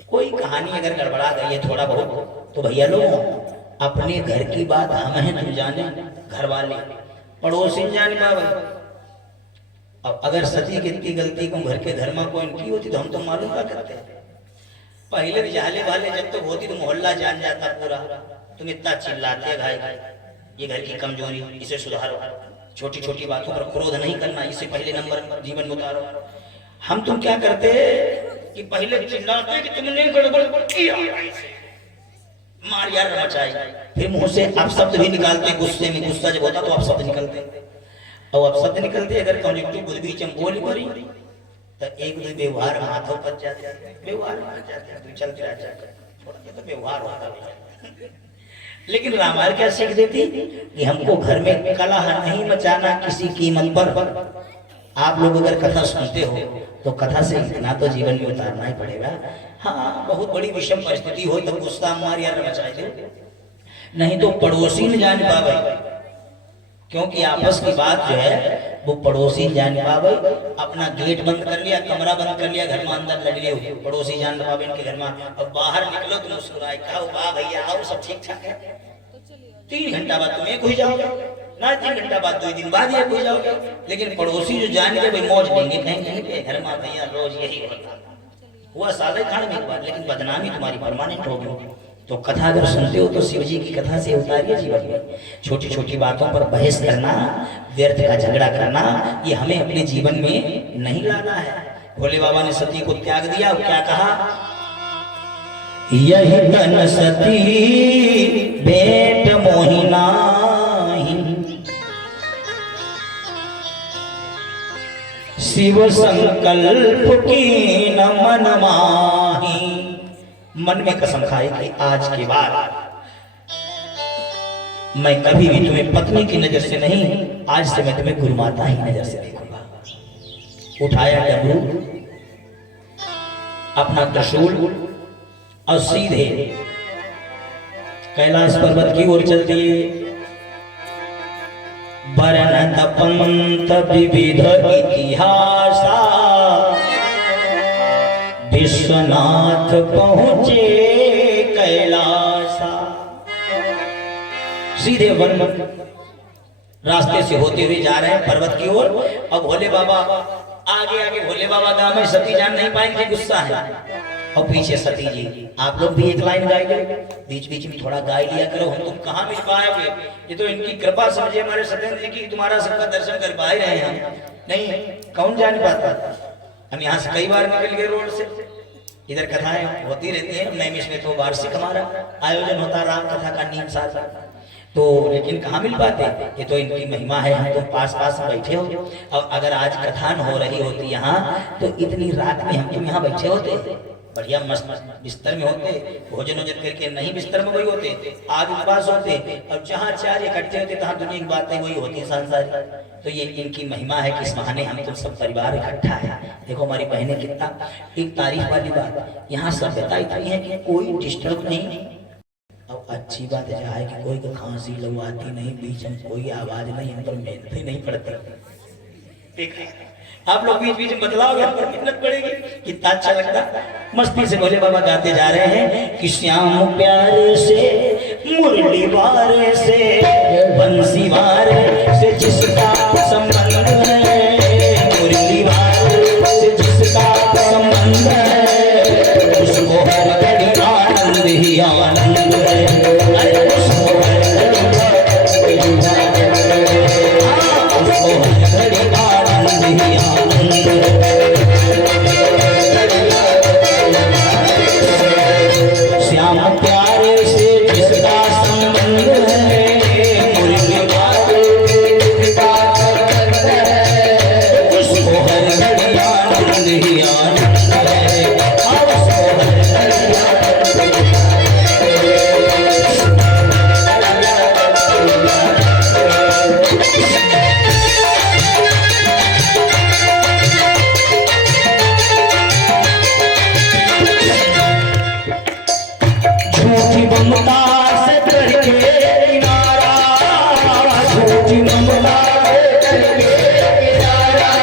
कोई कहानी अगर गड़बड़ा गई है थोड़ा बहुत, तो भैया लोग अपने घर की बात हम हैं, तुम जाने, घर वाले पड़ोसी जाने बाबा। अब अगर सती की इतनी गलती को घर के धर्म को इनकी होती तो हम तो मालूम क्या करते हैं। पहले भी जाले वाले जब तक होती तो मोहल्ला जान जाता पूरा, तुम इतना चिल्लाते भाई, ये घर की कमजोरी, इसे सुधारो, छोटी छोटी बातों पर क्रोध नहीं करना, इसे पहले नंबर जीवन में उतारो। हम तुम क्या करते, कि पहले चिल्लाते कि तुमने गड़बड़ किया, मार यार मचाई, फिर मुंह से अपशब्द भी निकालते, गुस्से में गुस्सा जब होता तो अपशब्द निकलते, और अपशब्द निकलते अगर कॉन्जेक्टिव बुद्धि बीच में बोली पड़ी तो एक दो व्यवहार हाथों पर जाते, व्यवहार में जाते, तो चलते रह जाते, थोड़ा तो व्यवहार होता है। लेकिन रामायण क्या सीख देती कि हमको घर में कलह नहीं मचाना किसी कीमत पर। आप लोग अगर कथा सुनते हो तो कथा से इतना तो जीवन में उतारना ही पड़ेगा। हाँ, बहुत बड़ी विषम परिस्थिति हो तो गुस्सा मार यार मचाए दे, नहीं तो पड़ोसी न जान पावे, क्योंकि आपस की बात जो है वो पड़ोसी जान पावे। अपना गेट बंद कर लिया, कमरा बंद कर लिया, घर में अंदर लग लिया, पड़ोसी जान पावे इनके घर में, और बाहर निकलो तो मुस्कुराए, कहो वाह भैया आओ सब ठीक ठाक है, 3 घंटा बाद तुम एक हो जाओगे ना, 3 घंटा बाद 2 दिन बाद एक हो जाओगे। लेकिन पड़ोसी जो जान गए भाई मौज लेंगे, कहीं घर में भैया रोज यही होता हुआ, साले खाने में एक बार, लेकिन बदनामी तुम्हारी परमानेंट होगी। तो कथा अगर सुनते हो तो शिव जी की कथा से उतारिए जीवन में। छोटी छोटी बातों पर बहस करना, व्यर्थ का झगड़ा करना, ये हमें अपने जीवन में नहीं लाना है। भोले बाबा ने सती को त्याग दिया और क्या कहा, यही तन सती भेंट मोहिनाहि, शिव संकल्प की न मन माही। मन में कसम खाई कि आज के बाद मैं कभी भी तुम्हें पत्नी की नजर से नहीं, आज से मैं तुम्हें गुरु माता ही नजर से देखूंगा। उठाया डमरू, अपना त्रिशूल और सीधे कैलाश पर्वत की ओर चल दिए। वर्णत पंत विविध इतिहासा, विश्वनाथ पहुंचे कैलासा। सीधे वन रास्ते से होते हुए जा रहे हैं पर्वत की ओर, और भोले बाबा आगे आगे, भोले बाबा गांव में सती जान नहीं पाएंगे, गुस्सा है, और पीछे सती जी। आप लोग भी एक लाइन गाए गए, बीच बीच में थोड़ा गाय लिया करो, हम तुम कहाँ मिल पाओगे, ये तो इनकी कृपा समझे हमारे सत्येंद्र जी की, तुम्हारा सबका दर्शन कर पाए रहे हैं। नहीं, कौन जान पाता, हम यहाँ से कई बार निकल गए रोड से, इधर कथाएं होती रहती हैं। नैमिष में तो वार्षिक हमारा आयोजन होता है राम कथा का नीम साथ, तो लेकिन कहाँ मिल पाते, ये तो इनकी महिमा है। हम तो पास पास बैठे हो, और अगर आज कथा न हो रही होती यहाँ तो इतनी रात में हम तुम यहाँ बैठे होते, बढ़िया मस्त बिस्तर में होते, भोजन वोजन करके नहीं बिस्तर में वही होते, आग उपवास होते, और जहाँ चार इकट्ठे होते तहाँ दुनिया की बातें वही होती संसार। तो ये इनकी महिमा है कि इस बहाने हम तुम सब परिवार इकट्ठा है। देखो हमारी बहनें कितना, एक तारीफ वाली बात, यहाँ सभ्यता इतनी है कि कोई डिस्टर्ब नहीं। अब अच्छी बात है कि कोई को खांसी लगवाती नहीं, बीच में कोई आवाज नहीं, हम पर मेहनत नहीं पड़ती। आप लोग बीच बीच में बदलाव पर मेहनत पड़ेगी, कितना अच्छा लगता। मस्ती से भोले बाबा गाते जा रहे हैं कि श्याम प्यारे से, मुरली वारे से, बंसी वारे से जिसका संबंध है, मुरली वारे से जिसका संबंध है, उसको हर घड़ी आनंद ही आनंद है। अरे उसको हर घड़ी आनंद ही आनंद है। श्याम प्यारे से जिसका संबंध है, मुरली वाले जिसका संबंध है, उसको हर घड़ी आनंद ही आनंद है। उसको हर घड़ी आनंद ही ममता से करके किनारा, झूठी ममता से करके किनारा,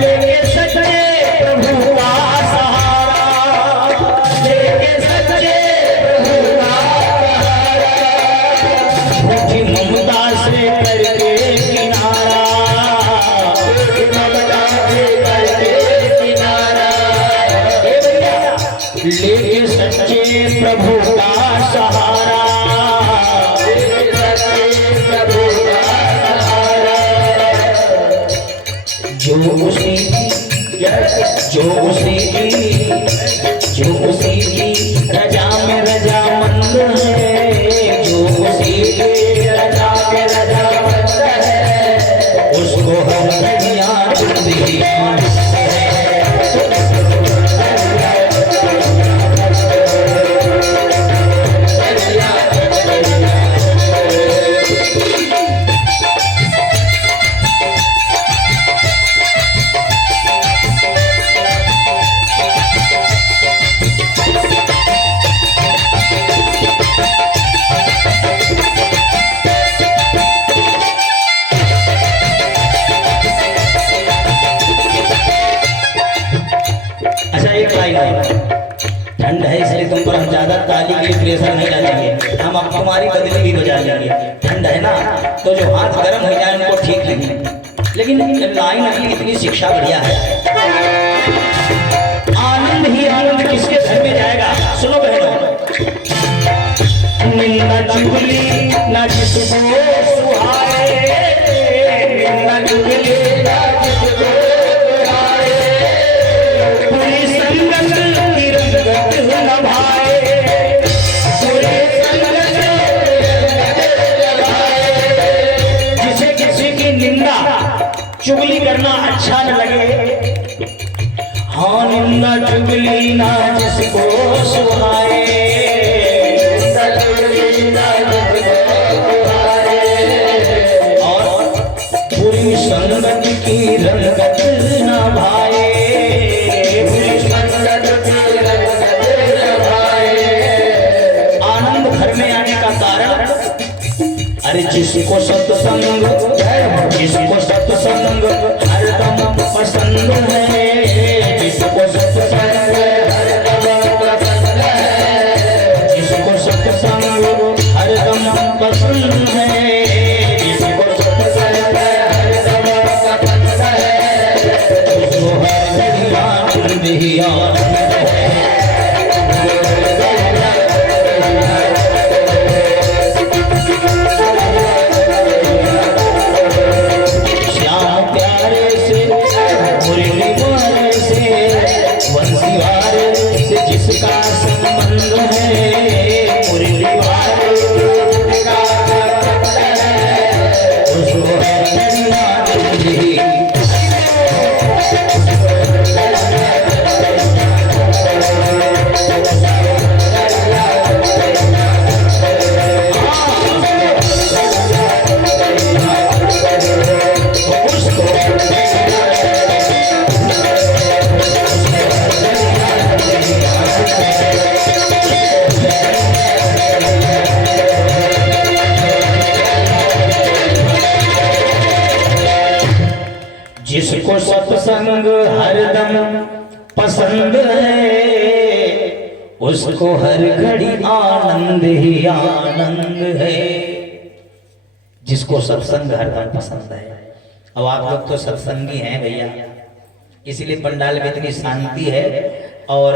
लेके सच्चे प्रभु का सहारा, लेके सच्चे प्रभु का सहारा, झूठी ममता से करके किनारा, ममता से करके किनारा, लेके सच्चे प्रभु का सहारा, प्रभु का सहारा। जो जो उसी की रजा में रजामंद है, जो उसी की रजा में रजामंद है, उसको हर दुनिया जिंदगी ठंड है इसलिए तुम पर हम ज्यादा ताली के लिए प्रेशर नहीं डालेंगे, हम अब तुम्हारी बदली भी बजा लेंगे। ठंड है ना तो जो हाथ गर्म हो जाए उनको ठीक नहीं, लेकिन लाइन अगली इतनी शिक्षा बढ़िया है। आनंद ही आनंद किसके घर में जाएगा? सुनो बहनों, निंदा चुगली ना जिसको सुहाए, निंदा चुगली ना जिसको सुहाए, पूरी संगत की रंगत न भाए, पूरी संगत न भाए। जिसे किसी की निंदा चुगली करना अच्छा न लगे, हाँ निंदा चुगली ना जिसको सुहाए, संगत की रंगत न भाए, बुरी संगत की रंगत न भाए। आनंद घर में आने का कारण, अरे जिसको सत्संग हरदम पसंद है, जिसको सत्संग हरदम पसंद है, जिसको सत्संग हरदम पसंद है, श्याम प्यारे से मुरली मारे से वंशीवारे से जिसका संबंध है, मुरली वारे जिसका संबंध है, उसको जिसको सत्संग हरदम पसंद है, उसको हर घड़ी आनंद ही आनंद है। जिसको सत्संग हरदम पसंद है, अब आप लोग तो सत्संगी हैं भैया, इसीलिए पंडाल में इतनी शांति है। और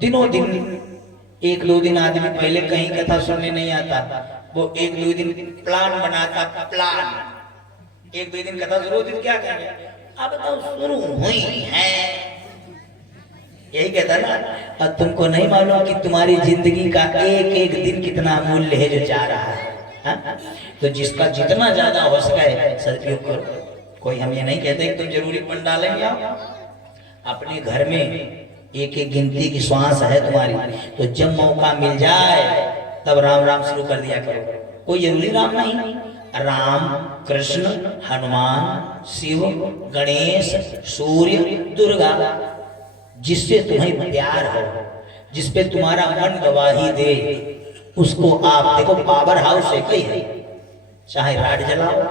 दिनों दिन एक दो दिन आदमी पहले कहीं कथा सुनने नहीं आता, वो एक दो दिन प्लान बनाता, प्लान एक दो दिन कथा शुरू होती, क्या कहेंगे अब तो शुरू हुई है, यही कहता ना। और तुमको नहीं मालूम कि तुम्हारी जिंदगी का एक एक दिन कितना मूल्य है जो जा रहा है, हा? तो जिसका जितना ज्यादा हो सके सदुपयोग करो। कोई हम ये नहीं कहते कि तुम जरूरी पंडाल में आओ, अपने घर में एक एक गिनती की श्वास है तुम्हारी, तो जब मौका मिल जाए तब राम राम शुरू कर दिया करो। कोई जरूरी राम नहीं, राम कृष्ण हनुमान शिव गणेश सूर्य दुर्गा, जिससे तुम्हें प्यार हो, जिसपे तुम्हारा मन गवाही दे, उसको आप देखो। पावर हाउस एक ही है, चाहे राड जलाओ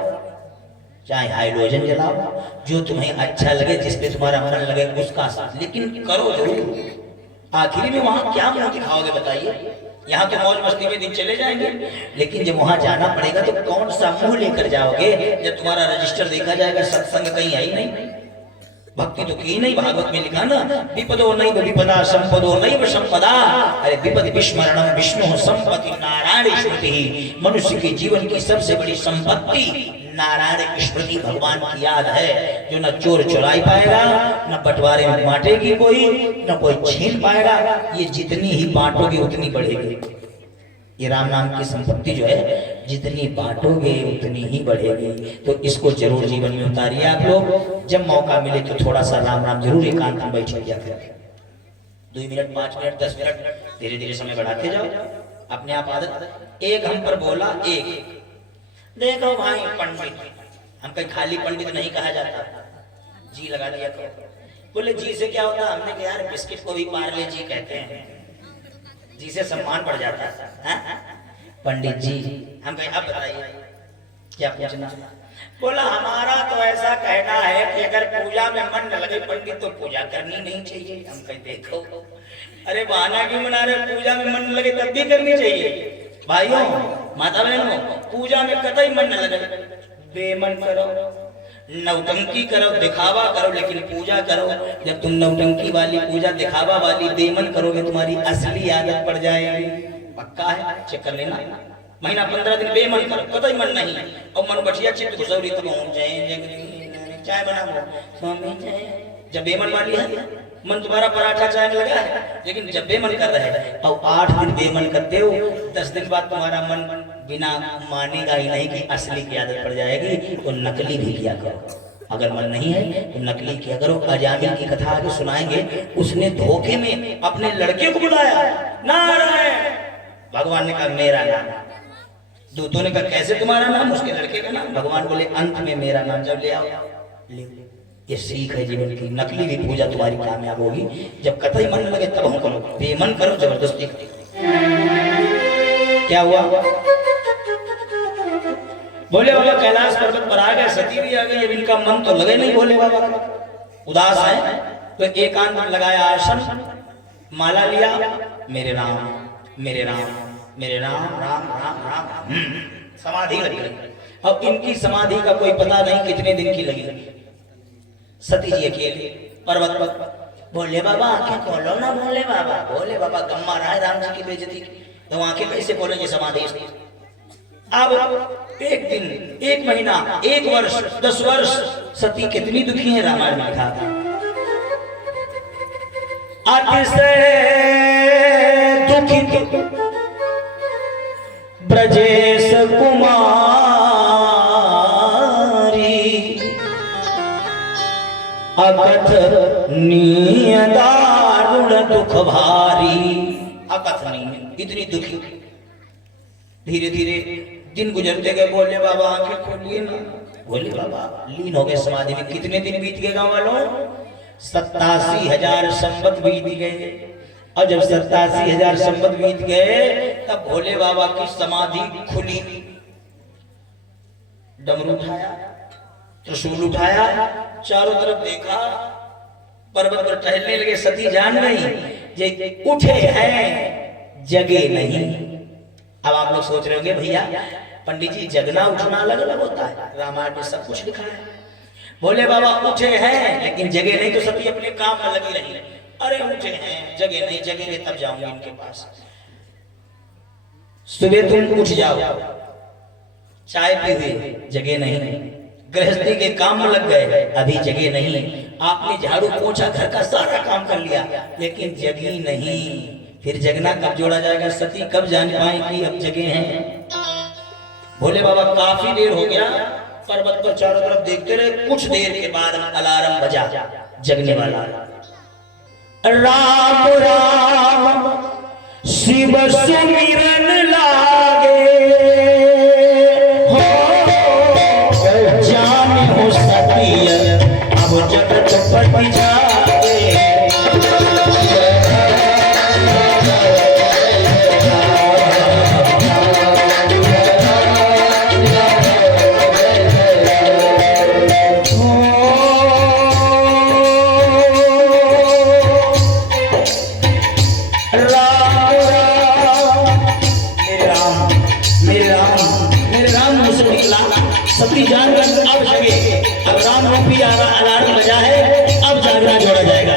चाहे हाइड्रोजन जलाओ, जो तुम्हें अच्छा लगे, जिसपे तुम्हारा मन लगे उसका साथ, लेकिन करो जरूर। आखिरी में वहां क्या मुंह दिखाओगे बताइए? यहाँ तो मौज मस्ती में दिन चले जाएंगे, लेकिन जब वहां जाना पड़ेगा तो कौन सा मुंह लेकर जाओगे? जब तुम्हारा रजिस्टर देखा जाएगा सत्संग कहीं है ही नहीं, भक्ति तो की नहीं। भागवत में लिखा ना, विपदो नहीं विपदा संपदो नहीं संपदा, अरे विपद विस्मरणम विष्णु संपत्ति नारायण स्मृति। मनुष्य के जीवन की सबसे बड़ी संपत्ति नारायण स्मृति भगवान की याद है, जो न चोर चुराई पाएगा, न बंटवारे में बांटेगी कोई, न कोई छीन पाएगा। ये जितनी ही बांटोगे उतनी बढ़ेगी। ये राम नाम की संपत्ति जो है जितनी बांटोगे उतनी ही बढ़ेगी। तो इसको जरूर जीवन में उतारिए आप लोग। जब मौका मिले तो थोड़ा सा राम राम जरूर एकांत में बैठ किया करें। 2 मिनट, 5 मिनट, 10 मिनट, धीरे धीरे समय बढ़ाते जाओ, अपने आप आदत। एक हम पर बोला, एक देखो भाई पंडित, हम कहीं खाली पंडित नहीं कहा जाता, जी लगा दिया करो। बोले जी से क्या होता? हमने कहा यार बिस्किट को भी पार्ले जी कहते हैं, जी से सम्मान बढ़ जाता है। पंडित जी, हम कहें अब बताइए क्या पूछना? बोला हमारा तो ऐसा कहना है कि अगर पूजा में मन न लगे पंडित तो पूजा करनी नहीं चाहिए। हम कहें देखो, अरे बहाना क्यों बना रहे? पूजा में मन लगे तब भी करनी चाहिए। भाइयों माता बहनों, पूजा में कतई मन न लगे, बेमन करो, नौटंकी करो, दिखावा करो, लेकिन पूजा करो। जब तुम नौटंकी वाली पूजा, दिखावा वाली, बेमन करोगे, तुम्हारी असली आदत पड़ जाएगी। पक्का है, चेक कर लेना। महीना 15 दिन बेमन करो, कतई मन नहीं, और मन बचिया चित्त घुसौरी तो चाय बना स्वामी जय। जब बेमन वाली है, मन तुम्हारा पराठा चाय में लगा है, लेकिन जब बेमन कर रहे हैं और 8 दिन बेमन करते हो, 10 दिन बाद तुम्हारा मन बिना मानेगा ही नहीं कि असली की आदत पड़ जाएगी। तो नकली भी किया करो। अगर मन नहीं है तो नकली किया करो। अजामिल की कथा आगे सुनाएंगे। उसने धोखे में अपने लड़के को बुलाया, नारायण। भगवान ने कहा मेरा नाम। दूतों ने कहा कैसे तुम्हारा नाम? उसके लड़के का नाम। भगवान बोले अंत में मेरा नाम जब ले आओ। ये सीख है जीवन की। नकली भी पूजा तुम्हारी कामयाब होगी। जब कतई मन लगे तब हम करो, बेमन करो, जबरदस्ती करो। क्या हुआ? बोले बाबा कैलाश पर्वत पर आ गए, सती भी आ गई, अब इनका मन तो लगे नहीं भोले बाबा का, उदास है। तो एकांत में लगाया आसन, माला लिया, मेरे राम मेरे राम मेरे राम राम राम राम, समाधि लगी। अब इनकी समाधि का कोई पता नहीं कितने दिन की लगी। सती जी अकेले पर्वत पर। भोले बाबा आंखें खोलो ना भोले बाबा। भोले बाबा गम्मा रहा है राम जी की बेइज्जती, तो आंखें कैसे खोलेंगे समाधि? अब 1 दिन, 1 महीना, 1 वर्ष, 10 वर्ष, सती कितनी दुखी है रामायण में लिखा था। अतिशय दुखित ब्रजेश कुमारी, अकथनीय दारुण दुख भारी। अकथनीय, इतनी दुखी। धीरे धीरे दिन गुजरते गए। बोले बाबा आंखें खोलिए ना। बोले बाबा लीन हो गए समाधि में। कितने दिन बीत गए गाँव वालों? 87,000 संवत बीत गए। और जब 87,000 संवत बीत गए तब भोले बाबा की समाधि खुली। डमरू उठाया, त्रिशूल उठाया, चारों तरफ देखा, पर्वत पर टहलने लगे। सती जान गई ये उठे हैं, जगे नहीं। अब आप लोग सोच रहे होंगे भैया पंडित जी जगना उठना अलग अलग होता है, रामायण में सब कुछ लिखा है। भोले बाबा उठे हैं लेकिन जगे नहीं, तो सती अपने काम में लगी रही। अरे उठे हैं, जगे नहीं, जगेंगे तब जाऊंगे इनके पास। सुबह तुम उठ जाओ, चाय पी हुए, जगे नहीं। गृहस्थी के काम में लग गए, अभी जगे नहीं। आपने झाड़ू पोछा, घर का सारा काम कर लिया, लेकिन जगी नहीं। फिर जगना कब जोड़ा जाएगा? सती कब जान पाएंगी अब जगे हैं? भोले बाबा काफी देर हो गया पर्वत पर चारों तरफ देखते रहे। कुछ देर के बाद अलार्म बजा, जगने वाला। राम राम शिव सुमिरन लागे, हो जान हो सती अब जगत पट जागे। सती जान कर अब जगे। अब राम रूपी अलार्म बजा है, अब जागना जोड़ा जाएगा।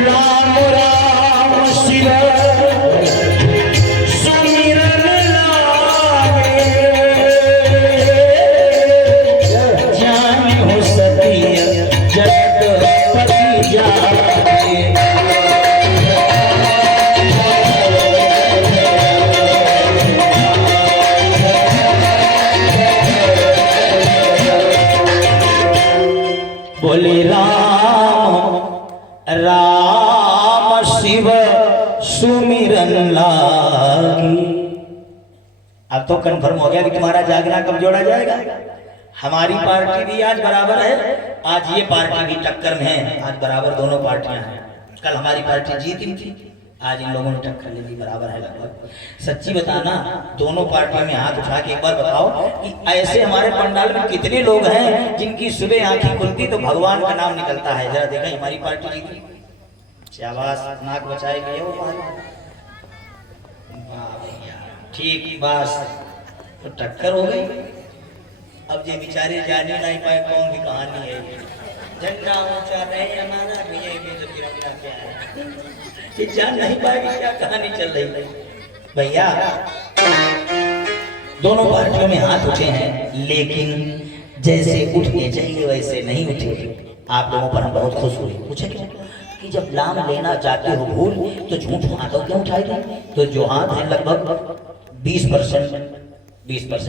राम राम शिव राम शिव सुमिरन लागी। अब तो कंफर्म हो गया कि तुम्हारा जागना कब जोड़ा जाएगा। हमारी पार्टी भी आज बराबर है, आज ये पार्टी भी टक्कर में है, आज बराबर दोनों पार्टियां हैं। कल हमारी पार्टी जीती थी, आज इन लोगों ने टक्कर ले ली, बराबर है लगभग। सच्ची बताना, दोनों पार्टियों में हाथ उठा के एक बार बताओ कि ऐसे हमारे पंडाल में कितने लोग हैं जिनकी सुबह आंखें खुलती तो भगवान का नाम निकलता है। जरा देखा हमारी पार्टी जीती। शाबाश, नाक बचाए गए वो। ठीक, बस तो टक्कर हो गई। अब ये बेचारे जाने नहीं पाए कौन की कहानी है। झंडा ऊंचा रहे हमारा भैया भी तो तिरंगा क्या है, ये जान नहीं पाएगी क्या कहानी चल रही है। भैया दोनों पार्टियों में हाथ उठे हैं, लेकिन जैसे उठने चाहिए वैसे नहीं उठे। आप लोगों पर हम बहुत खुश हुए। पूछे क्यों? कि जब नाम लेना जाते हो भूल तो झूठ हाथों क्यों उठाए थे? तो जो हाथ है लगभग 20%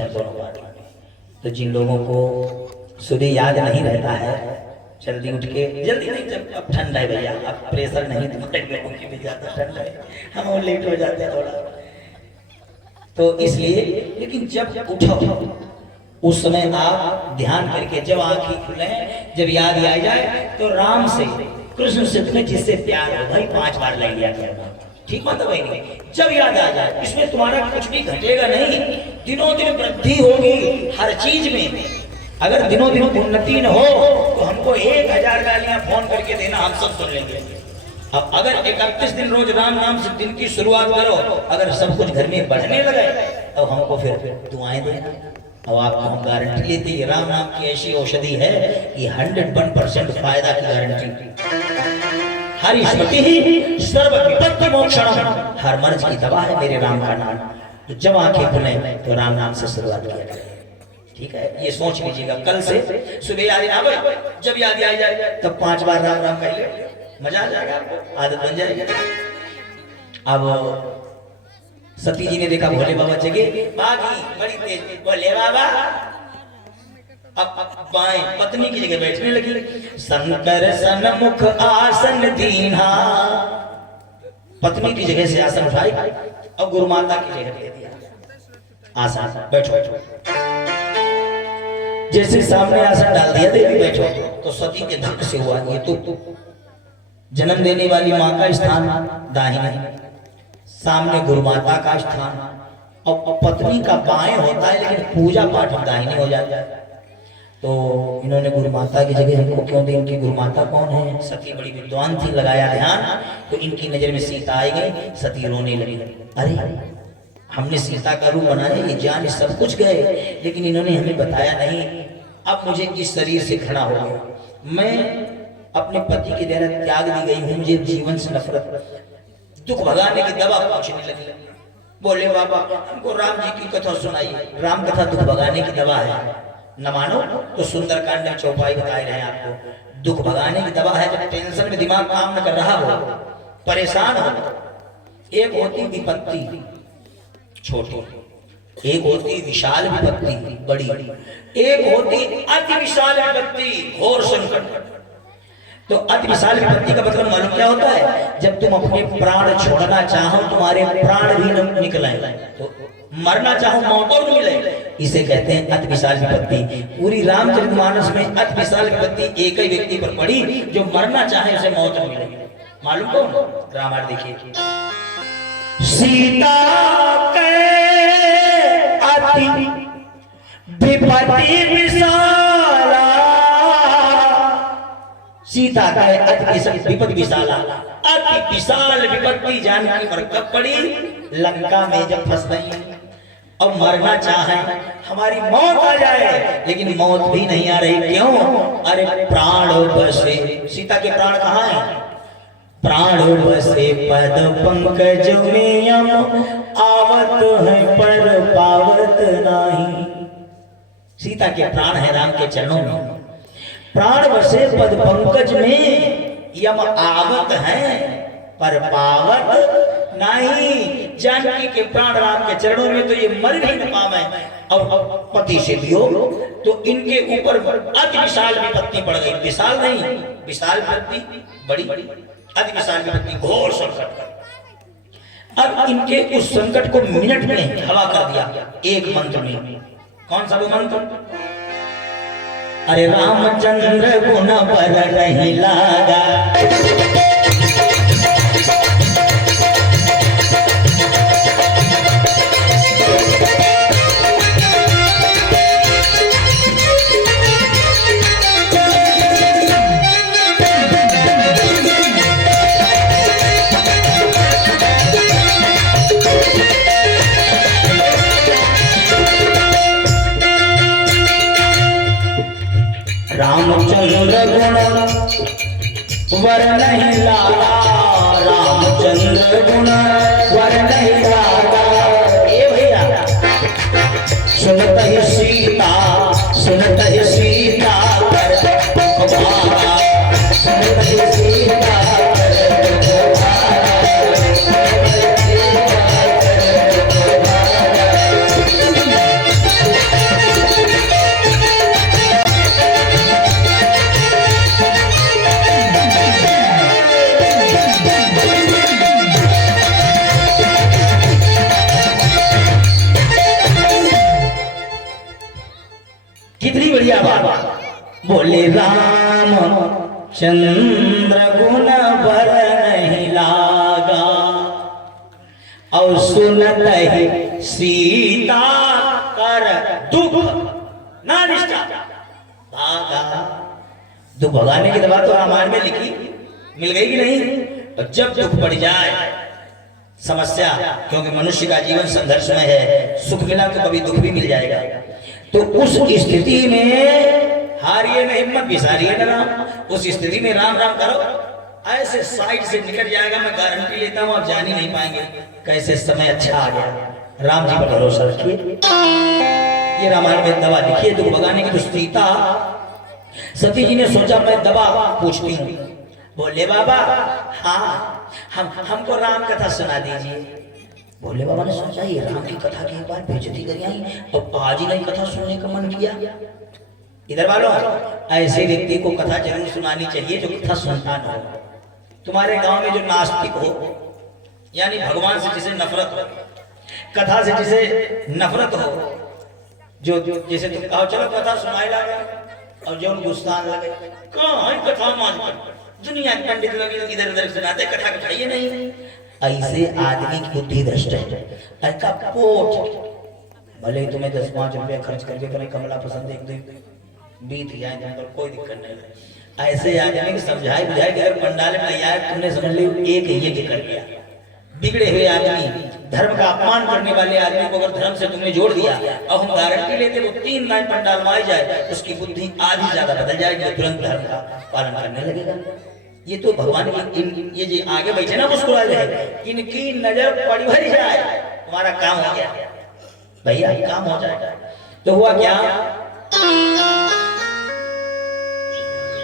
दोनों पार्टियों में। तो जिन लोगों को सुबह याद नहीं रहता है, जल्दी उठ के, जल्दी नहीं, जब अब ठंड है भैया, अब प्रेशर नहीं तुम्हारे लोगों की भी ज्यादा ठंड है, हम और लेट हो जाते हैं थोड़ा, तो इसलिए। लेकिन जब उठो उस समय आप ध्यान करके, जब आंखें खुले, जब याद आ जाए तो राम से, कृष्ण से तुम्हें जिससे प्यार हो भाई 5 बार ले लिया करना। ठीक बात है भाई। जब याद आ जाए, इसमें तुम्हारा कुछ भी घटेगा नहीं, दिनों दिन वृद्धि होगी हर चीज में। अगर दिनों दिन उन्नति न हो तो हमको 1000 गालियां फोन करके देना, हम सब सुन लेंगे। अब अगर 31 दिन रोज राम नाम से दिन की शुरुआत करो, अगर सब कुछ घर में बढ़ने लगे तो हमको फिर दुआएं देना। अब आपको हम गारंटी लेते हैं, राम नाम की ऐसी औषधि है कि 101% फायदा की गारंटी। हर स्मृति ही सर्व विपत्ति मोक्षणम, हर मर्ज की दवा है मेरे राम का नाम। तो जब आंखें खुले तो राम नाम से शुरुआत किया करें। ठीक है, ये सोच लीजिएगा। कल से सुबह याद आवे, जब याद आ जाए तब 5 बार राम राम कह ले, मजा आ जाएगा, आपको आदत बन जाएगी। अब सती जी ने देखा भोले बाबा जगे, भागी बड़ी तेज, बोले बाबा। अब बाएं पत्नी की जगह बैठने लगी। शंकर सन्मुख आसन दीना, पत्नी की जगह से आसन उठाई और गुरु माता की जगह दे दिया आसन, बैठो। जैसे सामने आसन डाल दिया, देवी बैठो, तो सती के धक से हुआ, ये तो जन्म देने वाली माँ का स्थान दाहिने, सामने गुरु माता का स्थान, और पत्नी का बाएं होता है लेकिन पूजा पाठ दाहिने हो जाता है। तो इन्होंने गुरु माता की जगह हमको क्यों दी? इनकी गुरु माता कौन है? सती बड़ी विद्वान थी, लगाया ध्यान तो इनकी नजर में सीता आई गई। सती रोने लगी, अरे हमने सीता का रूप बनाया, ये जान सब कुछ गए, लेकिन इन्होंने हमें बताया नहीं। अब मुझे इस शरीर से खड़ा हो गया, मैं अपने पति की देना त्याग दी गई हूँ, मुझे जीवन से नफरत, दुख भगाने की दवा पूछने लगी। बोले बाबा हमको राम जी की कथा सुनाई। राम कथा दुख भगाने की दवा है, न मानो तो सुंदरकांड में चौपाई बताए रहे आपको। दुख भगाने की दवा है, जब टेंशन में दिमाग काम न कर रहा हो, परेशान हो। एक होती विपत्ति छोटी, एक होती विशाल विपत्ति बड़ी, एक होती अति विशाल विपत्ति घोर संकट। तो अति विशाल विपत्ति का मतलब मालूम क्या होता है? जब तुम अपने प्राण छोड़ना चाहो, तुम्हारे प्राण भी न निकले, तो मरना चाहो मौत और मिले, इसे कहते हैं अति विशाल विपत्ति। पूरी रामचरितमानस में अति विशाल विपत्ति एक ही व्यक्ति पर पड़ी, जो मरना चाहे उसे मौत न मिले। मालूम कौन? रामायण देखिए। सीता के अति विपत्ति विशाला, सीता का अति विपत्ति विशाला, अति विशाल विपत्ति जानकी पर कब पड़ी? लंका में जब फंस गई और मरना चाहे, हमारी मौत आ जाए, लेकिन मौत भी नहीं आ रही। क्यों? अरे प्राण बसे, सीता के प्राण कहाँ हैं? प्राण बसे पद पंकज में यम, आवत है पर पावत नहीं। सीता के प्राण है राम के चरणों में। प्राण बसे पद पंकज में, यम आवत है पर पावत नहीं। जानकी के प्राण राम के चरणों में, तो ये मर भी न पावे। और पति से वियोग, तो इनके ऊपर अति विशाल विपत्ति पड़ गई। विशाल नहीं, विशाल विपत्ति बड़ी। अति विशाल विपत्ति, घोर संकट। अब इनके उस संकट को मिनट में हवा कर दिया एक मंत्र में। कौन सा वो मंत्र? अरे रामचंद्र गुण पर नहीं लागा, रामचंद्र गुण वर नहीं लागा, रामचंद्र गुण वर नहीं लागा। ये भैया सुनत ही सीता, सुनत ही सीता कर भागा, सुनत ही सीता बोले राम चंद्र गुण वर नहीं लागा, और सुनत ही सीता कर दुख ना निष्ठा भागा। दुख भगाने की दवा तो रामायण में लिखी, मिल गई कि नहीं? तो जब दुख पड़ जाए समस्या, क्योंकि मनुष्य का जीवन संघर्ष में है, सुख मिला तो कभी दुख भी मिल जाएगा। तो उस स्थिति में हारिए न हिम्मत, बिसारिए न राम। उस स्थिति में राम राम करो, ऐसे साइड से निकल जाएगा। मैं गारंटी लेता हूं आप जान ही नहीं पाएंगे कैसे समय अच्छा आ गया। राम जी पर भरोसा रखिए। ये रामायण में दवा लिखी है दुख भगाने की। तो सीता सती जी ने सोचा मैं दवा पूछती हूँ। बोले बाबा हाँ, हमको राम कथा सुना दीजिए। भोले बाबा ने सोचा ये राम की कथा की एक बार बेइज्जती कर आई, और आज ही नहीं कथा सुनने का मन किया। इधर वालों, ऐसे व्यक्ति को कथा जरूर सुनानी चाहिए जो कथा सुनता न हो। तुम्हारे गांव में जो नास्तिक हो, यानी भगवान से जिसे नफरत हो, कथा से जिसे नफरत हो, जो जैसे तुम कहो चलो कथा सुनाई लगे, और जो गुस्सा लगे कहाँ कथा मान दुनिया के पंडित लोग इधर उधर सुनाते, कथा कथाइए नहीं। ऐसे आदमी की बुद्धि भ्रष्ट है। ऐसा पोट भले तुम्हें 10-5 रुपया खर्च करके करें कमला पसंद एक दो बीत जाए तुम पर कोई दिक्कत नहीं है। ऐसे आदमी की समझाई बुझाई अगर पंडाल में नहीं आया तुमने समझ ली एक यज्ञ कर लिया। बिगड़े हुए आदमी, धर्म का अपमान करने वाले आदमी को अगर धर्म से तुमने जोड़ दिया, और हम गारंटी लेते वो 3 लाइन पंडाल में आ जाए, उसकी बुद्धि आधी ज्यादा बदल जाएगी, तुरंत धर्म का पालन करने लगेगा। ये तो भगवान की ये जो आगे बैठे ना मुस्कुरा रहे, इनकी नजर पड़ी भरी जाए, तुम्हारा काम हो गया भैया, काम हो जाएगा। तो हुआ क्या,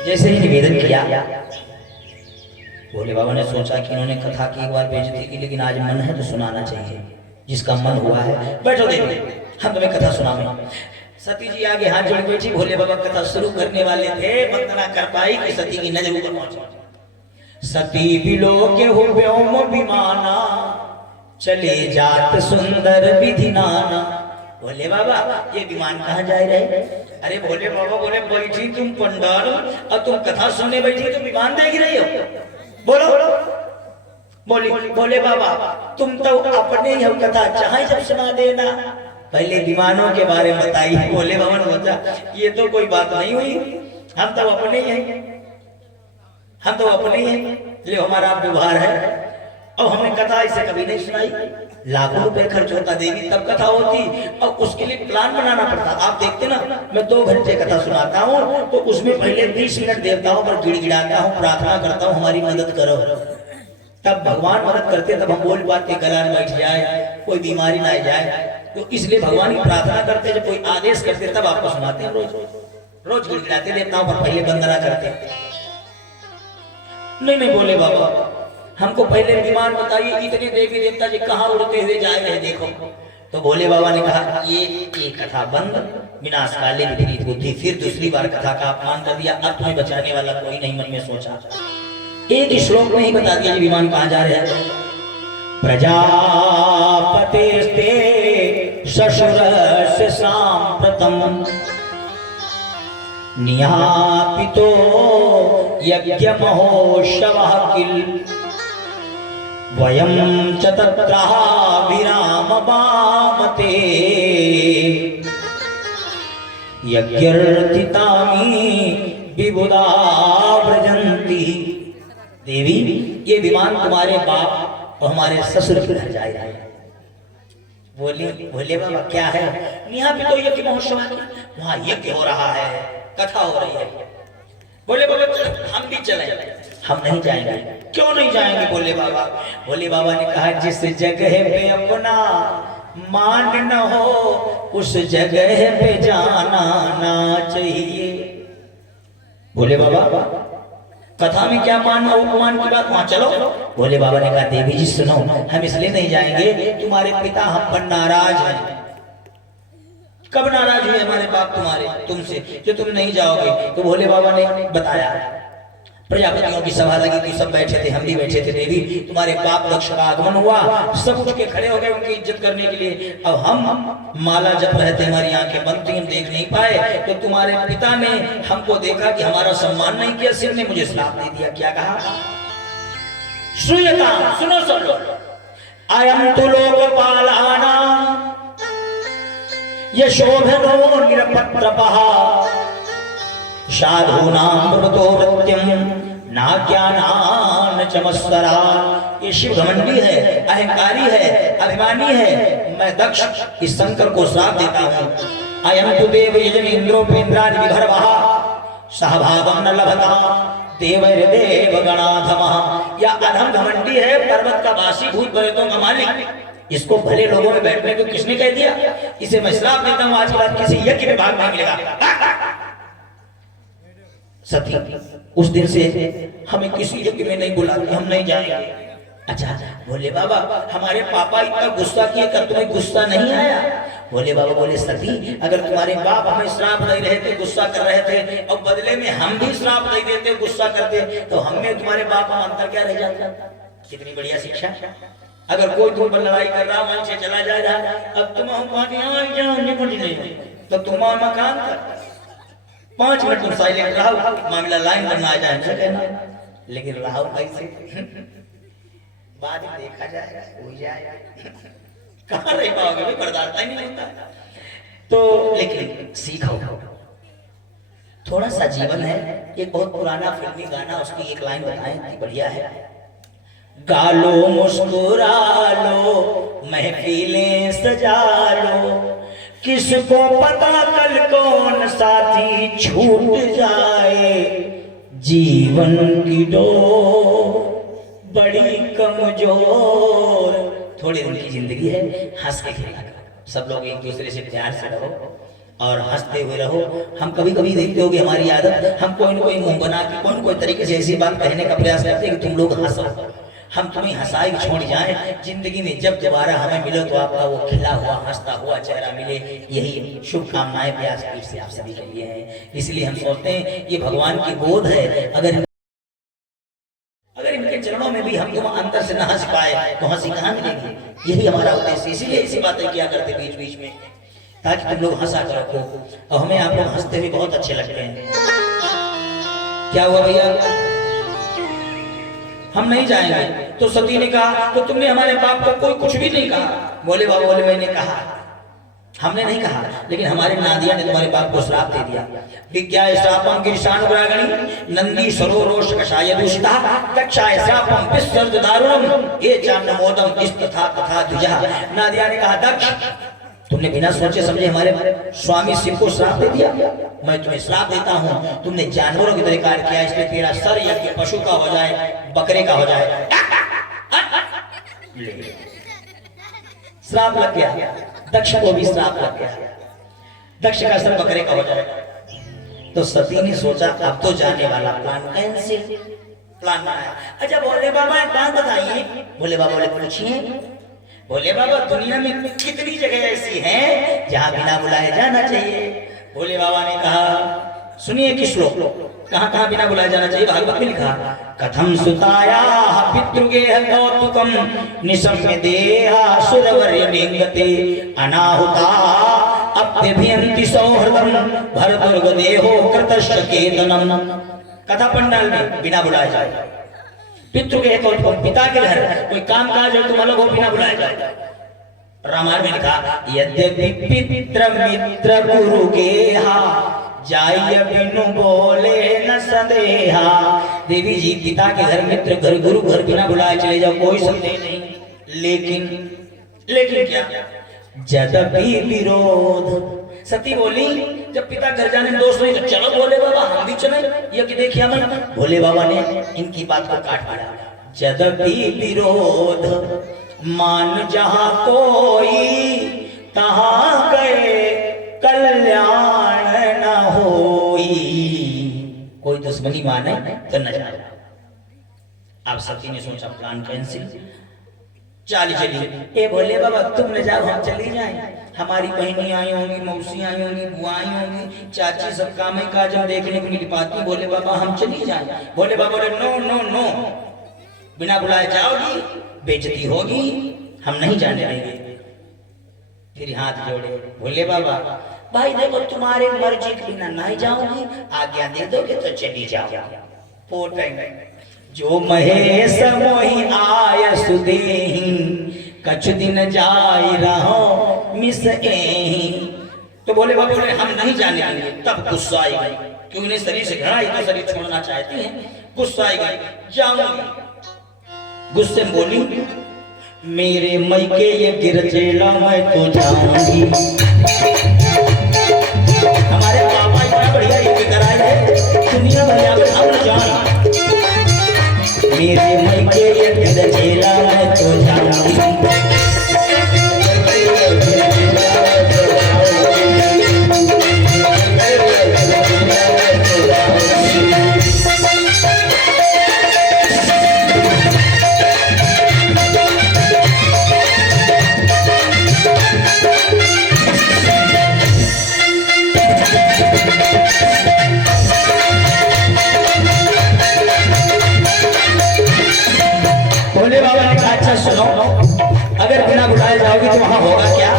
जैसे ही निवेदन किया, भोले बाबा ने सोचा कि इन्होंने कथा की एक बार बेइज्जती की, लेकिन आज मन है तो सुनाना चाहिए। जिसका मन हुआ है बैठो देवी, हम तुम्हें कथा सुनाएंगे। सती जी आगे हाथ जोड़ बैठी। भोले बाबा कथा शुरू करने वाले थे, वंदना कर पाई कि सती की नजर ऊपर पहुंची। सती बिलो के हो व्योम विमाना, चले जात सुंदर विधि नाना। भोले बाबा ये विमान कहाँ जा रहे? अरे भोले बाबा बोले बैठी तुम पंडाल और तुम कथा सुनने बैठी तो विमान देख रही हो? बोलो बोली भोले बाबा तुम तो अपने ही हो, कथा चाहे जब सुना देना, पहले विमानों के बारे में बताइए। भोले बाबा ने सोचा ये तो कोई बात नहीं हुई, हम तो अपने ही हैं, हम तो अपने ही हैं, ये हमारा व्यवहार है। और हमने कथा इसे कभी नहीं सुनाई। लाखों रुपए खर्च होता देवी तब कथा होती, और उसके लिए प्लान बनाना पड़ता। आप देखते ना, मैं 2 घंटे कथा सुनाता हूँ तो उसमें पहले 20 मिनट देवताओं पर गिड़गिड़ाता हूँ, प्रार्थना करता हूँ हमारी मदद करो, तब भगवान मदद करते, तब हम बोल पाते, गला न बैठ जाए, कोई बीमारी ना जाए। तो इसलिए भगवान की प्रार्थना करते, जब कोई आदेश करते तब आपको सुनाते हैं। रोज गिड़गिड़ाते देवताओं पर पहले वंदना करते। नहीं बोले बाबा हमको पहले विमान बताइए, इतने देवी देवता जी कहाँ उड़ते हुए जा रहे देखो। तो भोले बाबा ने कहा ये कथा बंद, विनाशकाले विपरीत बुद्धि। फिर दूसरी बार कथा का अपमान कर दिया। अब तुम्हें बचाने वाला कोई नहीं मन में सोचा। एक ही श्लोक में ही बता दिया ये विमान कहाँ जा रहे हैं। प्रजापतेस्ते ससुरस्य साम्प्रतम् नियापितो यज्ञमहोत्सवः किल वयं च तत्र विरामवामते यज्ञर्थितानि विबुधा व्रजन्ति। देवी ये विमान तुम्हारे बाप और हमारे ससुर के घर जा रहा है। बोले बाबा क्या है? यहाँ पे तो यज्ञ महोत्सव है, वहाँ यज्ञ हो रहा है, कथा हो रही है। बोले बाबा हम भी चले। हम नहीं जाएंगे। क्यों नहीं जाएंगे? बोले बाबा ने कहा जिस जगह पे अपना मान न हो उस जगह पे जाना ना चाहिए। बोले बाबा कथा में क्या मानना उपमान की बात, वहां चलो। बोले बाबा ने कहा देवी जी सुनो, हम इसलिए नहीं जाएंगे, तुम्हारे पिता हम पर नाराज हैं। कब नाराज हुए हमारे बाप तुम्हारे तुमसे जो तुम नहीं जाओगे? तो भोले बाबा ने बताया प्रजापतियों की सभा लगी थी, सब बैठे थे, हम भी बैठे थे। देवी तुम्हारे बाप दक्ष का आगमन हुआ, सब उठ के खड़े हो गए उनकी इज्जत करने के लिए। अब हम माला जप रहे थे, हमारी आंखें बंद थी, हम देख नहीं पाए। तो तुम्हारे पिता ने हमको देखा कि हमारा सम्मान नहीं किया, सिर ने मुझे श्राप दे दिया। क्या कहा? सुनो सब लोग। अयं तु लोकपालाना यशोभनो निरपत्रपः साधूनां प्रवतो वृत्यं नाज्ञानान् चमत्सरा। ये शिव घमंडी है, अहंकारी है, अभिमानी है। मैं दक्ष इस शंकर को श्राप देता हूँ। अयं तु देव यजन इंद्रोपेन्द्रादि विभर्वः सहभागं न लभता देवैर्देव गणाधमः। या अधम घमंडी है, पर्वत का वासी, भूत प्रेतों का मालिक। इसको भले लोगों में बैठने को किसने कह दिया? इसे मैं श्राप देता हूँ, आज के बाद किसी यज्ञ में भाग नहीं मिलेगा। सती उस दिन से हमें किसी यज्ञ में नहीं बुलाती, हम नहीं जाएंगे। अच्छा बोले बाबा हमारे पापा इतना गुस्सा किए, कर तुम्हें गुस्सा नहीं आया? बोले बाबा बोले सती अगर तुम्हारे बाप हमें श्राप दे रहे थे, गुस्सा कर रहे थे, और बदले में हम भी श्राप दे देते, गुस्सा करते, तो हमें तुम्हारे बाप में अंतर क्या रह जाता? कितनी बढ़िया शिक्षा। अगर कोई तुम पर लड़ाई कर रहा, मन से चला जा रहा, अब तुम तो तुम मकान कर 5 मिनट तुम साइलेंट रहो, मामला लाइन करना आ जाए कहना, लेकिन रहो कैसे? बाद में देखा जाएगा, हो जाएगा। कहाँ रह पाओगे? बर्दाश्त ही नहीं होता। तो लेकिन सीखो, थोड़ा सा जीवन है। एक बहुत पुराना फिल्मी गाना, उसकी एक लाइन बताएं, बढ़िया है। गालो मुस्कुरा लो, महफिलें सजा लो, किसको पता कल कौन साथी छूट जाए, जीवन की डोर बड़ी कमजोर। थोड़ी दिन की जिंदगी है, हंस के खेला करो। सब लोग एक दूसरे से प्यार से रहो और हंसते हुए रहो। हम कभी कभी देखते होगे हमारी आदत, हम कोई न कोई मुंह बना के कोई न कोई तरीके से ऐसी बात कहने का प्रयास करते हैं कि तुम लोग हंसो, हम तुम्हें हंसाई छोड़ जाएं। जिंदगी में जब दोबारा हमें मिलो तो आपका वो खिला हुआ हंसता हुआ चेहरा मिले, यही शुभकामनाएं व्यासपीठ से आप सभी के लिए हैं। इसलिए हम सोचते हैं ये भगवान की गोद है, अगर इनके चरणों में भी हम तुम अंदर से न हंस पाए तो हंसी कहाँ मिलेगी? यही हमारा उद्देश्य। इसीलिए ऐसी बातें किया करते बीच बीच में, ताकि तुम लोग हंसा करो। और हमें आप लोग हंसते हुए बहुत अच्छे लगते हैं। क्या हुआ भैया? हम नहीं जाएंगे। तो सती ने कहा तो तुमने हमारे बाप को कोई कुछ भी नहीं कहा? बोले बाबा बोले मैंने कहा, हमने नहीं कहा, लेकिन हमारे नादिया ने तुम्हारे बाप को श्राप दे दिया। विज्ञा श्रापम गिरिशानुग्रागणी नंदी सरोरोष कषाय दूषिता कक्षाय श्रापम विसर्ज दारुणम ये चान्नमोदम इस्तथा तथा द्विजा। नादिया ने कहा दक्ष तुमने बिना सोचे समझे हमारे स्वामी शिव को श्राप दे दिया। मैं तुम्हें श्राप देता हूँ, तुमने जानवरों की तरह कार्य किया, इसलिए तेरा सर यज्ञ पशु का हो जाए, बकरे का हो जाए। श्राप लग गया, दक्ष को भी श्राप लग गया, दक्ष का सर बकरे का हो जाए। तो सती ने सोचा अब तो जाने वाला प्लान कैंसिल, प्लान बनाया। अच्छा बोले बाबा एक बात बताइए। बोले बाबा बोले पूछिए। बोले बाबा दुनिया में कितनी जगह ऐसी हैं जहां बिना बुलाए जाना चाहिए? बोले बाबा ने कहा सुनिए कि श्लोक कहाँ कहाँ बिना बुलाए जाना चाहिए। भागवत में लिखा कथम सुताया पितृगेह कौतुकम निशम्य देहा सुरवर्य निंगते अनाहुता अप्यभियन्ति सौहृदम भरतुर्ग देहो कृतश्च केतनम। कथा पंडाल में बिना बुलाए जाए। पितृगेह कौतुकम, पिता के घर कोई काम काज है तुम अलग हो, बिना बुलाए जाए। रामायण में लिखा यद्यपि पितृ मित्र गुरु गेहा जाय बिनु बोले न सदेहा। देवी जी पिता के घर, मित्र घर, गुरु घर बिना बुलाए चले जाओ, कोई संदेह नहीं। लेकिन क्या जदपि विरोध। सती बोली जब पिता घर जाने में दोष नहीं तो चलो भोले बाबा हम भी चले। ये कि देखिए मैं, भोले बाबा ने इनकी बात को काट दिया। जदपि विरोध मान जहां कोई तहां गए कल्याण न होई। कोई दुश्मनी माने तो न जाए। आप सती ने सोचा प्लान कैंसिल, चलिए ए भोले बाबा तुम न जाओ हम चली जाए। हमारी बहनी आई होंगी, मौसी आई होंगी, बुआई होंगी, चाची सब काम काज हम देखने को मिल पाती। भोले बाबा हम चली जाए। भोले बाबा बोले नो नो नो, बिना बुलाए जाओगी बेइज्जती होगी, हम नहीं जाने देंगे। फिर हाथ जोड़े भोले बाबा भाई देखो तुम्हारे मर्जी के बिना नहीं जाऊंगी, आज्ञा दे दोगे तो चली जाओ। जो महेश मोहि आय सुदेहि कछ दिन जाई रहो मिस एहि। तो बोले बाबा बोले हम नहीं जाने देंगे। तब गुस्सा आई गई, क्यों इन्हें शरीर से घृणा, तो शरीर छोड़ना चाहती हैं। गुस्सा आई गई, जाऊंगी। गुस्से में बोली मेरे मई के ये गिरजेला मैं तो जाऊंगी। हमारे पापा इतना बढ़िया युद्ध कराए है, दुनिया भैया में हम न जाए। मेरे मई के ये गिरजेला मैं तो जाऊंगी। भोले बाबा ने कहा अच्छा सुनो, अगर बिना बुलाए जाओगी तो वहां होगा क्या?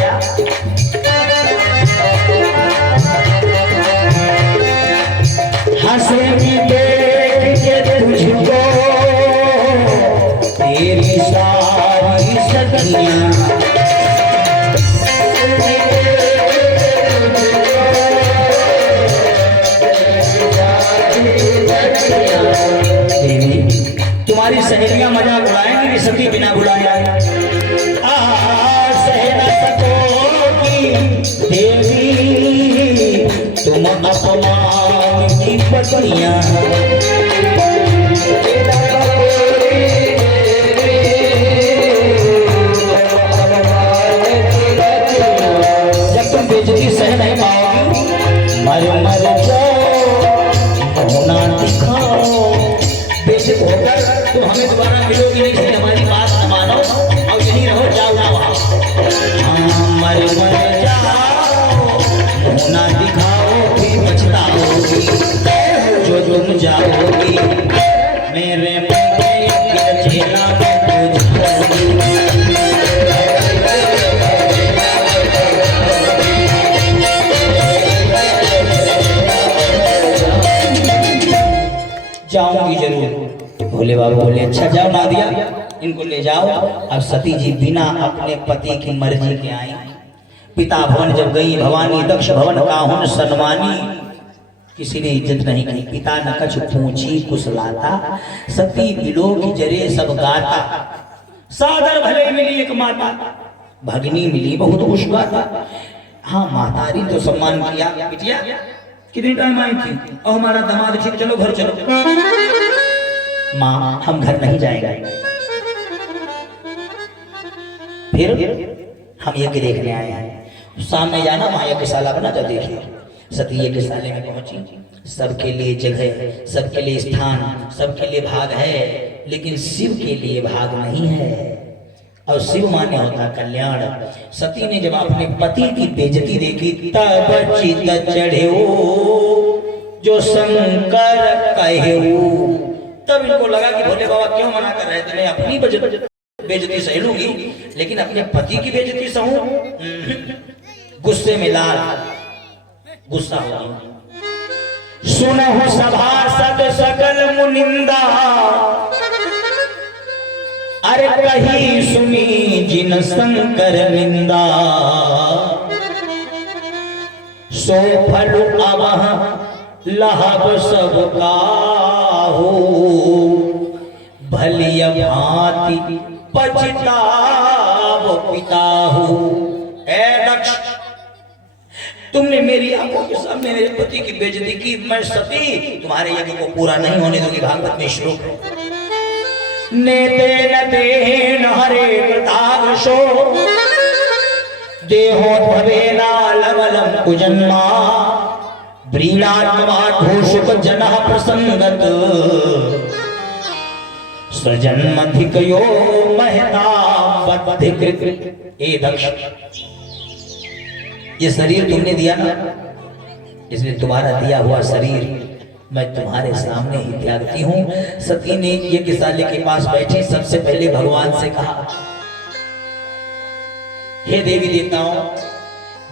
हंसेगी देख के तुझको तेरी सारी सखियां। तुम्हारी सहेलियां मजाक उड़ाएंगी सती बिना बुलाया। सह न सकोगी देवी तुम अपमान की पत्नियां। जब तुम बेइज्जती सह नहीं पाओगी, मर मर जाओ होना दिखाओ। बेइज्जत होकर तुम हमें दोबारा मिलोगी नहीं, इसलिए हमारी बात न मानो और यहीं रहो, जाओ ना वहां। मर मर जाओ ना दिखाओ, फिर पछताओगी जो तुम जाओगी। मेरे जेला में जाऊंगी जरूर। भोले बाबा बोले अच्छा जाओ ना दिया, इनको ले जाओ। अब सती जी बिना अपने पति की मर्जी के आई। पिता भवन जब गई भवानी, दक्ष भवन काहुन सन्मानी, किसी ने इज्जत नहीं की। पिता न कछ पूछी कुशलाता, सती बिलो की जरे सब गाता। सादर भले मिली एक माता, भगनी मिली बहुत कुछ गाता। हाँ मातारी तो सम्मान किया। बिटिया कितनी टाइम आई थी? और हमारा दामाद ठीक, चलो घर चलो। माँ हम घर नहीं जाएंगे, फिर हम यज्ञ देखने आए हैं। सामने जाना, वहां यज्ञशाला बना तो देखिए। सती यज्ञशाला में पहुंची। सबके लिए जगह, सबके लिए स्थान, सबके लिए भाग है, लेकिन शिव के लिए भाग नहीं है। और शिव मान्य होता कल्याण। सती ने जब अपने पति की बेइज्जती देखी, तब चित चढ़े जो शंकर कहेऊ। तब इनको लगा कि भोले बाबा क्यों मना कर रहे थे, मैं अपनी बेइज्जती सह लूंगी लेकिन अपने पति की बेइज्जती सहूं। गुस्से में लाल, गुस्सा हुआ। सुनहु सभासद सकल मुनिंदा, अरे कही सुनी जिन शंकर निंदा। सो फल अवह लहब सब काहू, भलिय भांति पछताव पिताहू। ऐ दक्ष, तुमने मेरी आंखों के सामने मेरे पति की बेइज्जती की, मैं सती तुम्हारे यज्ञ को पूरा नहीं होने दूंगी। भागवत में श्लोक है। नेतेन देहेन हरे कृताग्रशो, देहोद्भवेना लवलम कुजन्मा। व्रीणात्मा घोषुक जनः प्रसंगत, स्वजन्मधिकयो महता बद्धिकृत। ए दक्ष, ये शरीर तुमने दिया ना, इसलिए तुम्हारा दिया हुआ शरीर मैं तुम्हारे सामने ही त्यागती हूं। सती ने यज्ञशाला के पास बैठी सबसे पहले भगवान से कहा, हे देवी देवताओं,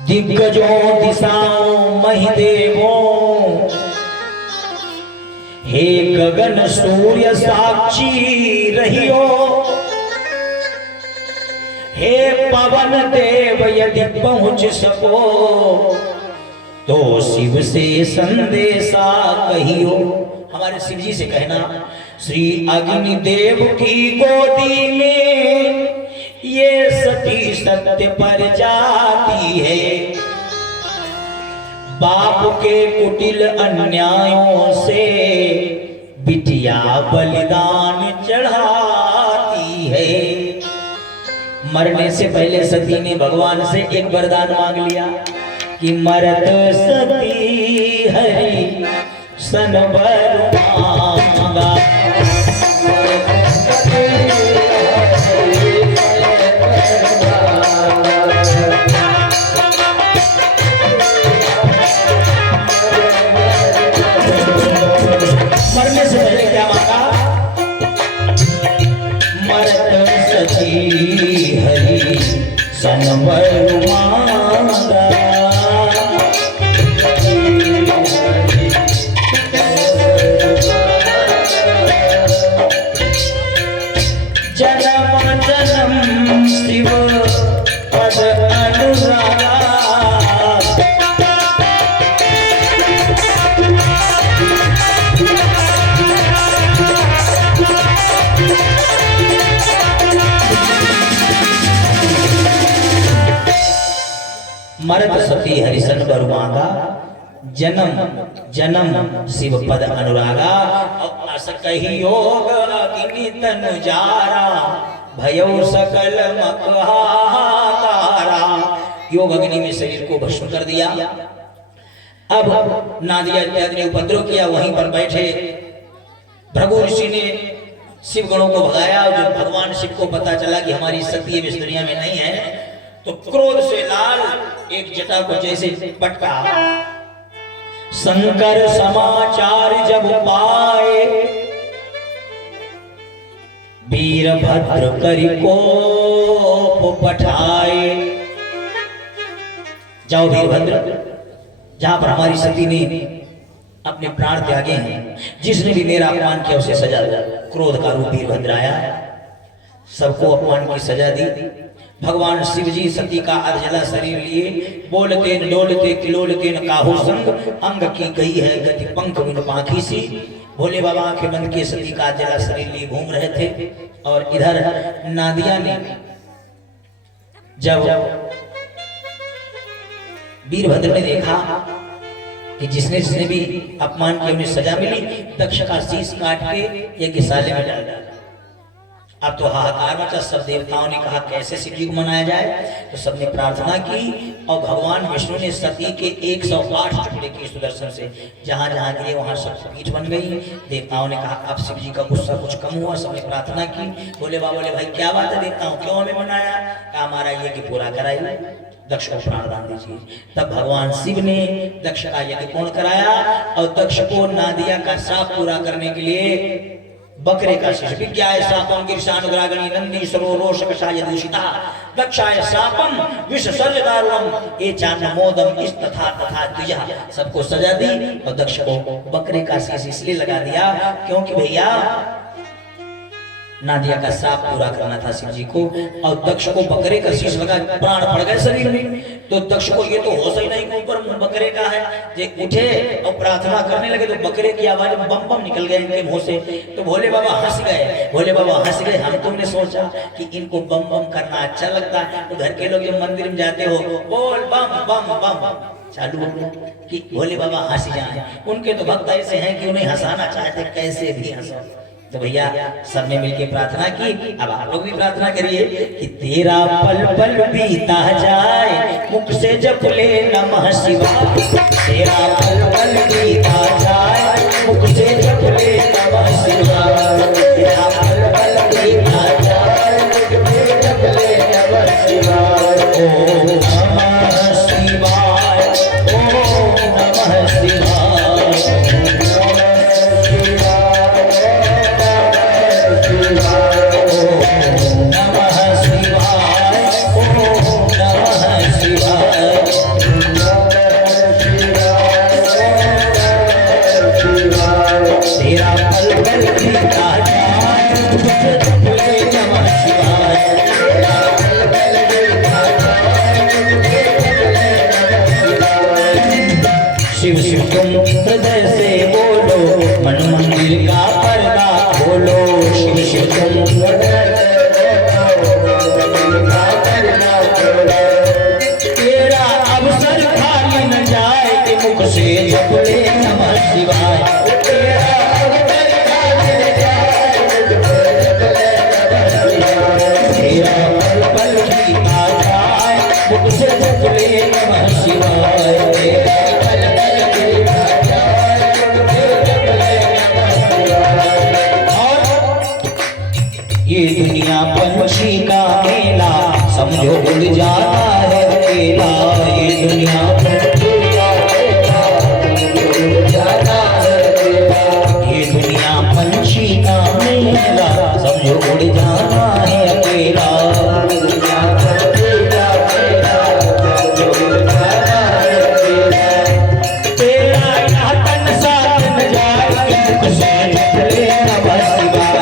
दिग्गजों दिशाओं महिदेवों, हे गगन सूर्य साक्षी रहियो, हे पवन देव यदि पहुंच सको तो शिव से संदेशा कहियो। हमारे शिव जी से कहना, श्री अग्निदेव की गोदी में ये सती सत्य पर जाती है। बाप के कुटिल अन्यायों से बिटिया बलिदान चढ़ाती है। मरने से पहले सती ने भगवान से एक वरदान मांग लिया कि मरत सती हरि सन वर मांगा। मरने से पहले क्या मांगा? मरत सती हरि सन वर मांगा। मरत सती हरिशन वर मांगा, जन्म जन्म शिव पद अनुरागा। अस कही योग अग्नि तनु जारा, भयो सकल मकहारा। योग अग्नि में शरीर को भस्म कर दिया। अब नादिया इत्यादि ने उपद्रव किया। वहीं पर बैठे भृगु ऋषि ने शिव गणों को भगाया। जब भगवान शिव को पता चला कि हमारी सती इस दुनिया में नहीं है, तो क्रोध से लाल एक जटा को जैसे पटका। शंकर समाचार जब पाए, वीरभद्र करि कोप पठाए। जाओ वीरभद्र, जहां पर हमारी सती ने अपने प्राण त्यागे हैं, जिसने भी मेरा अपमान किया उसे सजा दो। क्रोध का रूप वीरभद्र आया, सबको अपमान की सजा दी। भगवान शिव जी सती का अर्जला शरीर लिए, बोलते न डोलते किलोलते न काहू संग, अंग की गई है गति पंख बिन पाखी सी। भोले बाबा आंखें बंद के सती का अर्जला शरीर लिए घूम रहे थे। और इधर नादिया ने जब वीरभद्र ने देखा कि जिसने जिसने भी अपमान किया उन्हें सजा मिली, दक्ष का शीश काट के यज्ञशाला में डाल दिया। अब तो हाहाकार मचा। सब देवताओं ने कहा कैसे शिव जी को मनाया जाए, तो सबने प्रार्थना की और भगवान विष्णु ने सती के 108 टुकड़े किए सुदर्शन से। जहां जहां गिरे वहां सब पीठ बन गई। देवताओं ने कहा अब शिव जी का गुस्सा कुछ कम हुआ। सबने प्रार्थना की। बोले भाई क्या बात है देवताओं, क्यों हमें मनाया? कहा हमारा यज्ञ पूरा कराइए, दक्ष को प्राणदान दीजिए। तब भगवान शिव ने दक्ष का यज्ञ पूर्ण कराया और दक्ष को नादिया का श्राप पूरा करने के लिए बकरे का शीश विज्ञाय शापम गिरशानुग्रागणी नंदी सरोरोष कषाय दूषिता दक्षाय शापम विष सर्ज दारुणम ए चान मोदम इस तथा तथा द्विजा। सबको सजा दी और दक्ष को बकरे का शीश इसलिए लगा दिया क्योंकि भैया नादिया का श्राप पूरा करना था शिव जी को। और दक्ष को बकरे का शीश लगा, प्राण पड़ गए शरीर में। तो दक्ष को ये तो होश ही नहीं कि ऊपर बकरे का है। जे उठे और प्रार्थना करने लगे तो बकरे की आवाज बम बम निकल गए इनके मुंह से। तो भोले बाबा हंस गए। भोले बाबा हंस गए, हम तुमने सोचा कि इनको बम बम करना अच्छा लगता है, तो घर के लोग जब मंदिर में जाते हो बोल बम बम बम चालू हो कि भोले बाबा हंस जाए। उनके तो भक्त ऐसे हैं कि उन्हें हंसाना चाहते कैसे भी हंसो। तो भैया सबने मिलकर प्रार्थना की। अब आप लोग भी प्रार्थना करिए कि तेरा पल पल बीता जाए मुख से जप ले नमः शिवाय। तेरा पल पल बीता जाए मुख से जप ले नमः शिवाय। तेरा पल पल बीता जाए मुख से जप ले नमः शिवाय। ओम नमः शिवाय, ओम नमः शिवाय। शिव शिव तुम हृदय से बोलो, मन मंदिर का पर्दा खोलो। शिव शिव तुम हृदय से बोलो, मन मंदिर का पर्दा खोलो। तेरा अवसर खाली न जाए कि मुख से जप ले नमः शिवाय। तेरा अवसर खाली न जाए कि मुख से जप ले नमः शिवाय। तेरा पल पल बीता जाए मुख से जप ले नमः शिवाय। ये दुनिया पंछी का मेला समझो उड़ जाता है अकेला। ये दुनिया पंछी का मेला समझो उड़ जाता है अकेला। ये दुनिया पंछी का मेला समझो उड़ जाता है अकेला। तेरा यह तन साथ न जाए कि मुख से जप ले नमः शिवाय।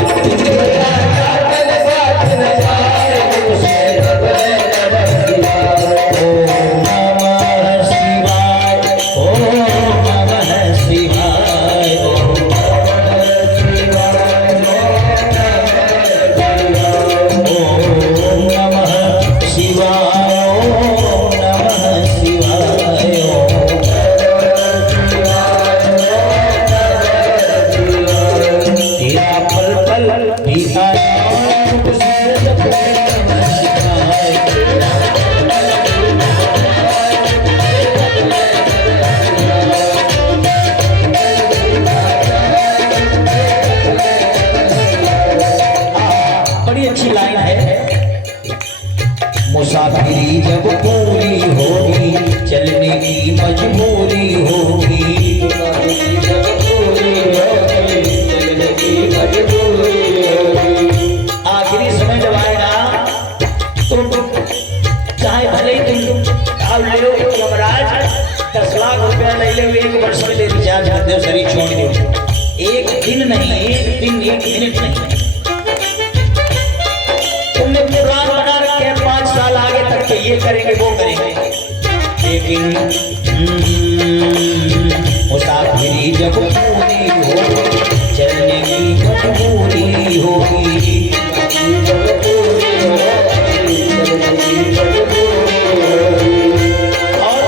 मुसाफिरी जब पूरी होगी चलने की मजबूरी होगी। जब पूरी होगी चलने की मजबूरी होगी। आखिरी समय जब आएगा तुम चाहे भले ही तुम ले लो यमराज 10 लाख रुपया ले लो, 1 वर्ष के लिए रिचार्ज कर दो, शरीर छोड़ दो। एक दिन नहीं, एक दिन 1 मिनट नहीं। तुमने प्लान बना रखे 5 साल आगे तक के ये करेंगे वो करेंगे, लेकिन मुसाफिरी जब पूरी होगी चलने की मजबूरी होगी। और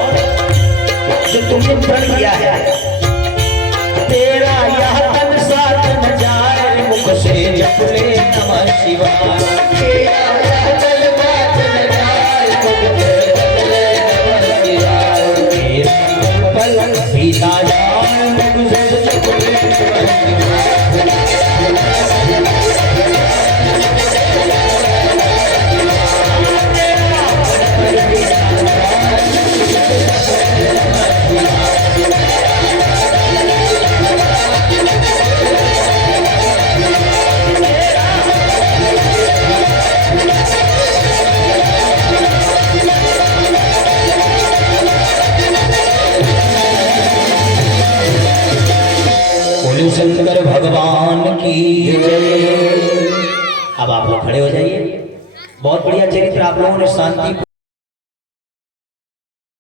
जो तुमने प्रण किया है तेरा यह तन साथ न जाए मुख से जप ले नमः शिवाय। सीता जान शंकर भगवान की जय। अब आप लोग खड़े हो जाइए। बहुत बढ़िया चरित्र आप लोगों ने शांति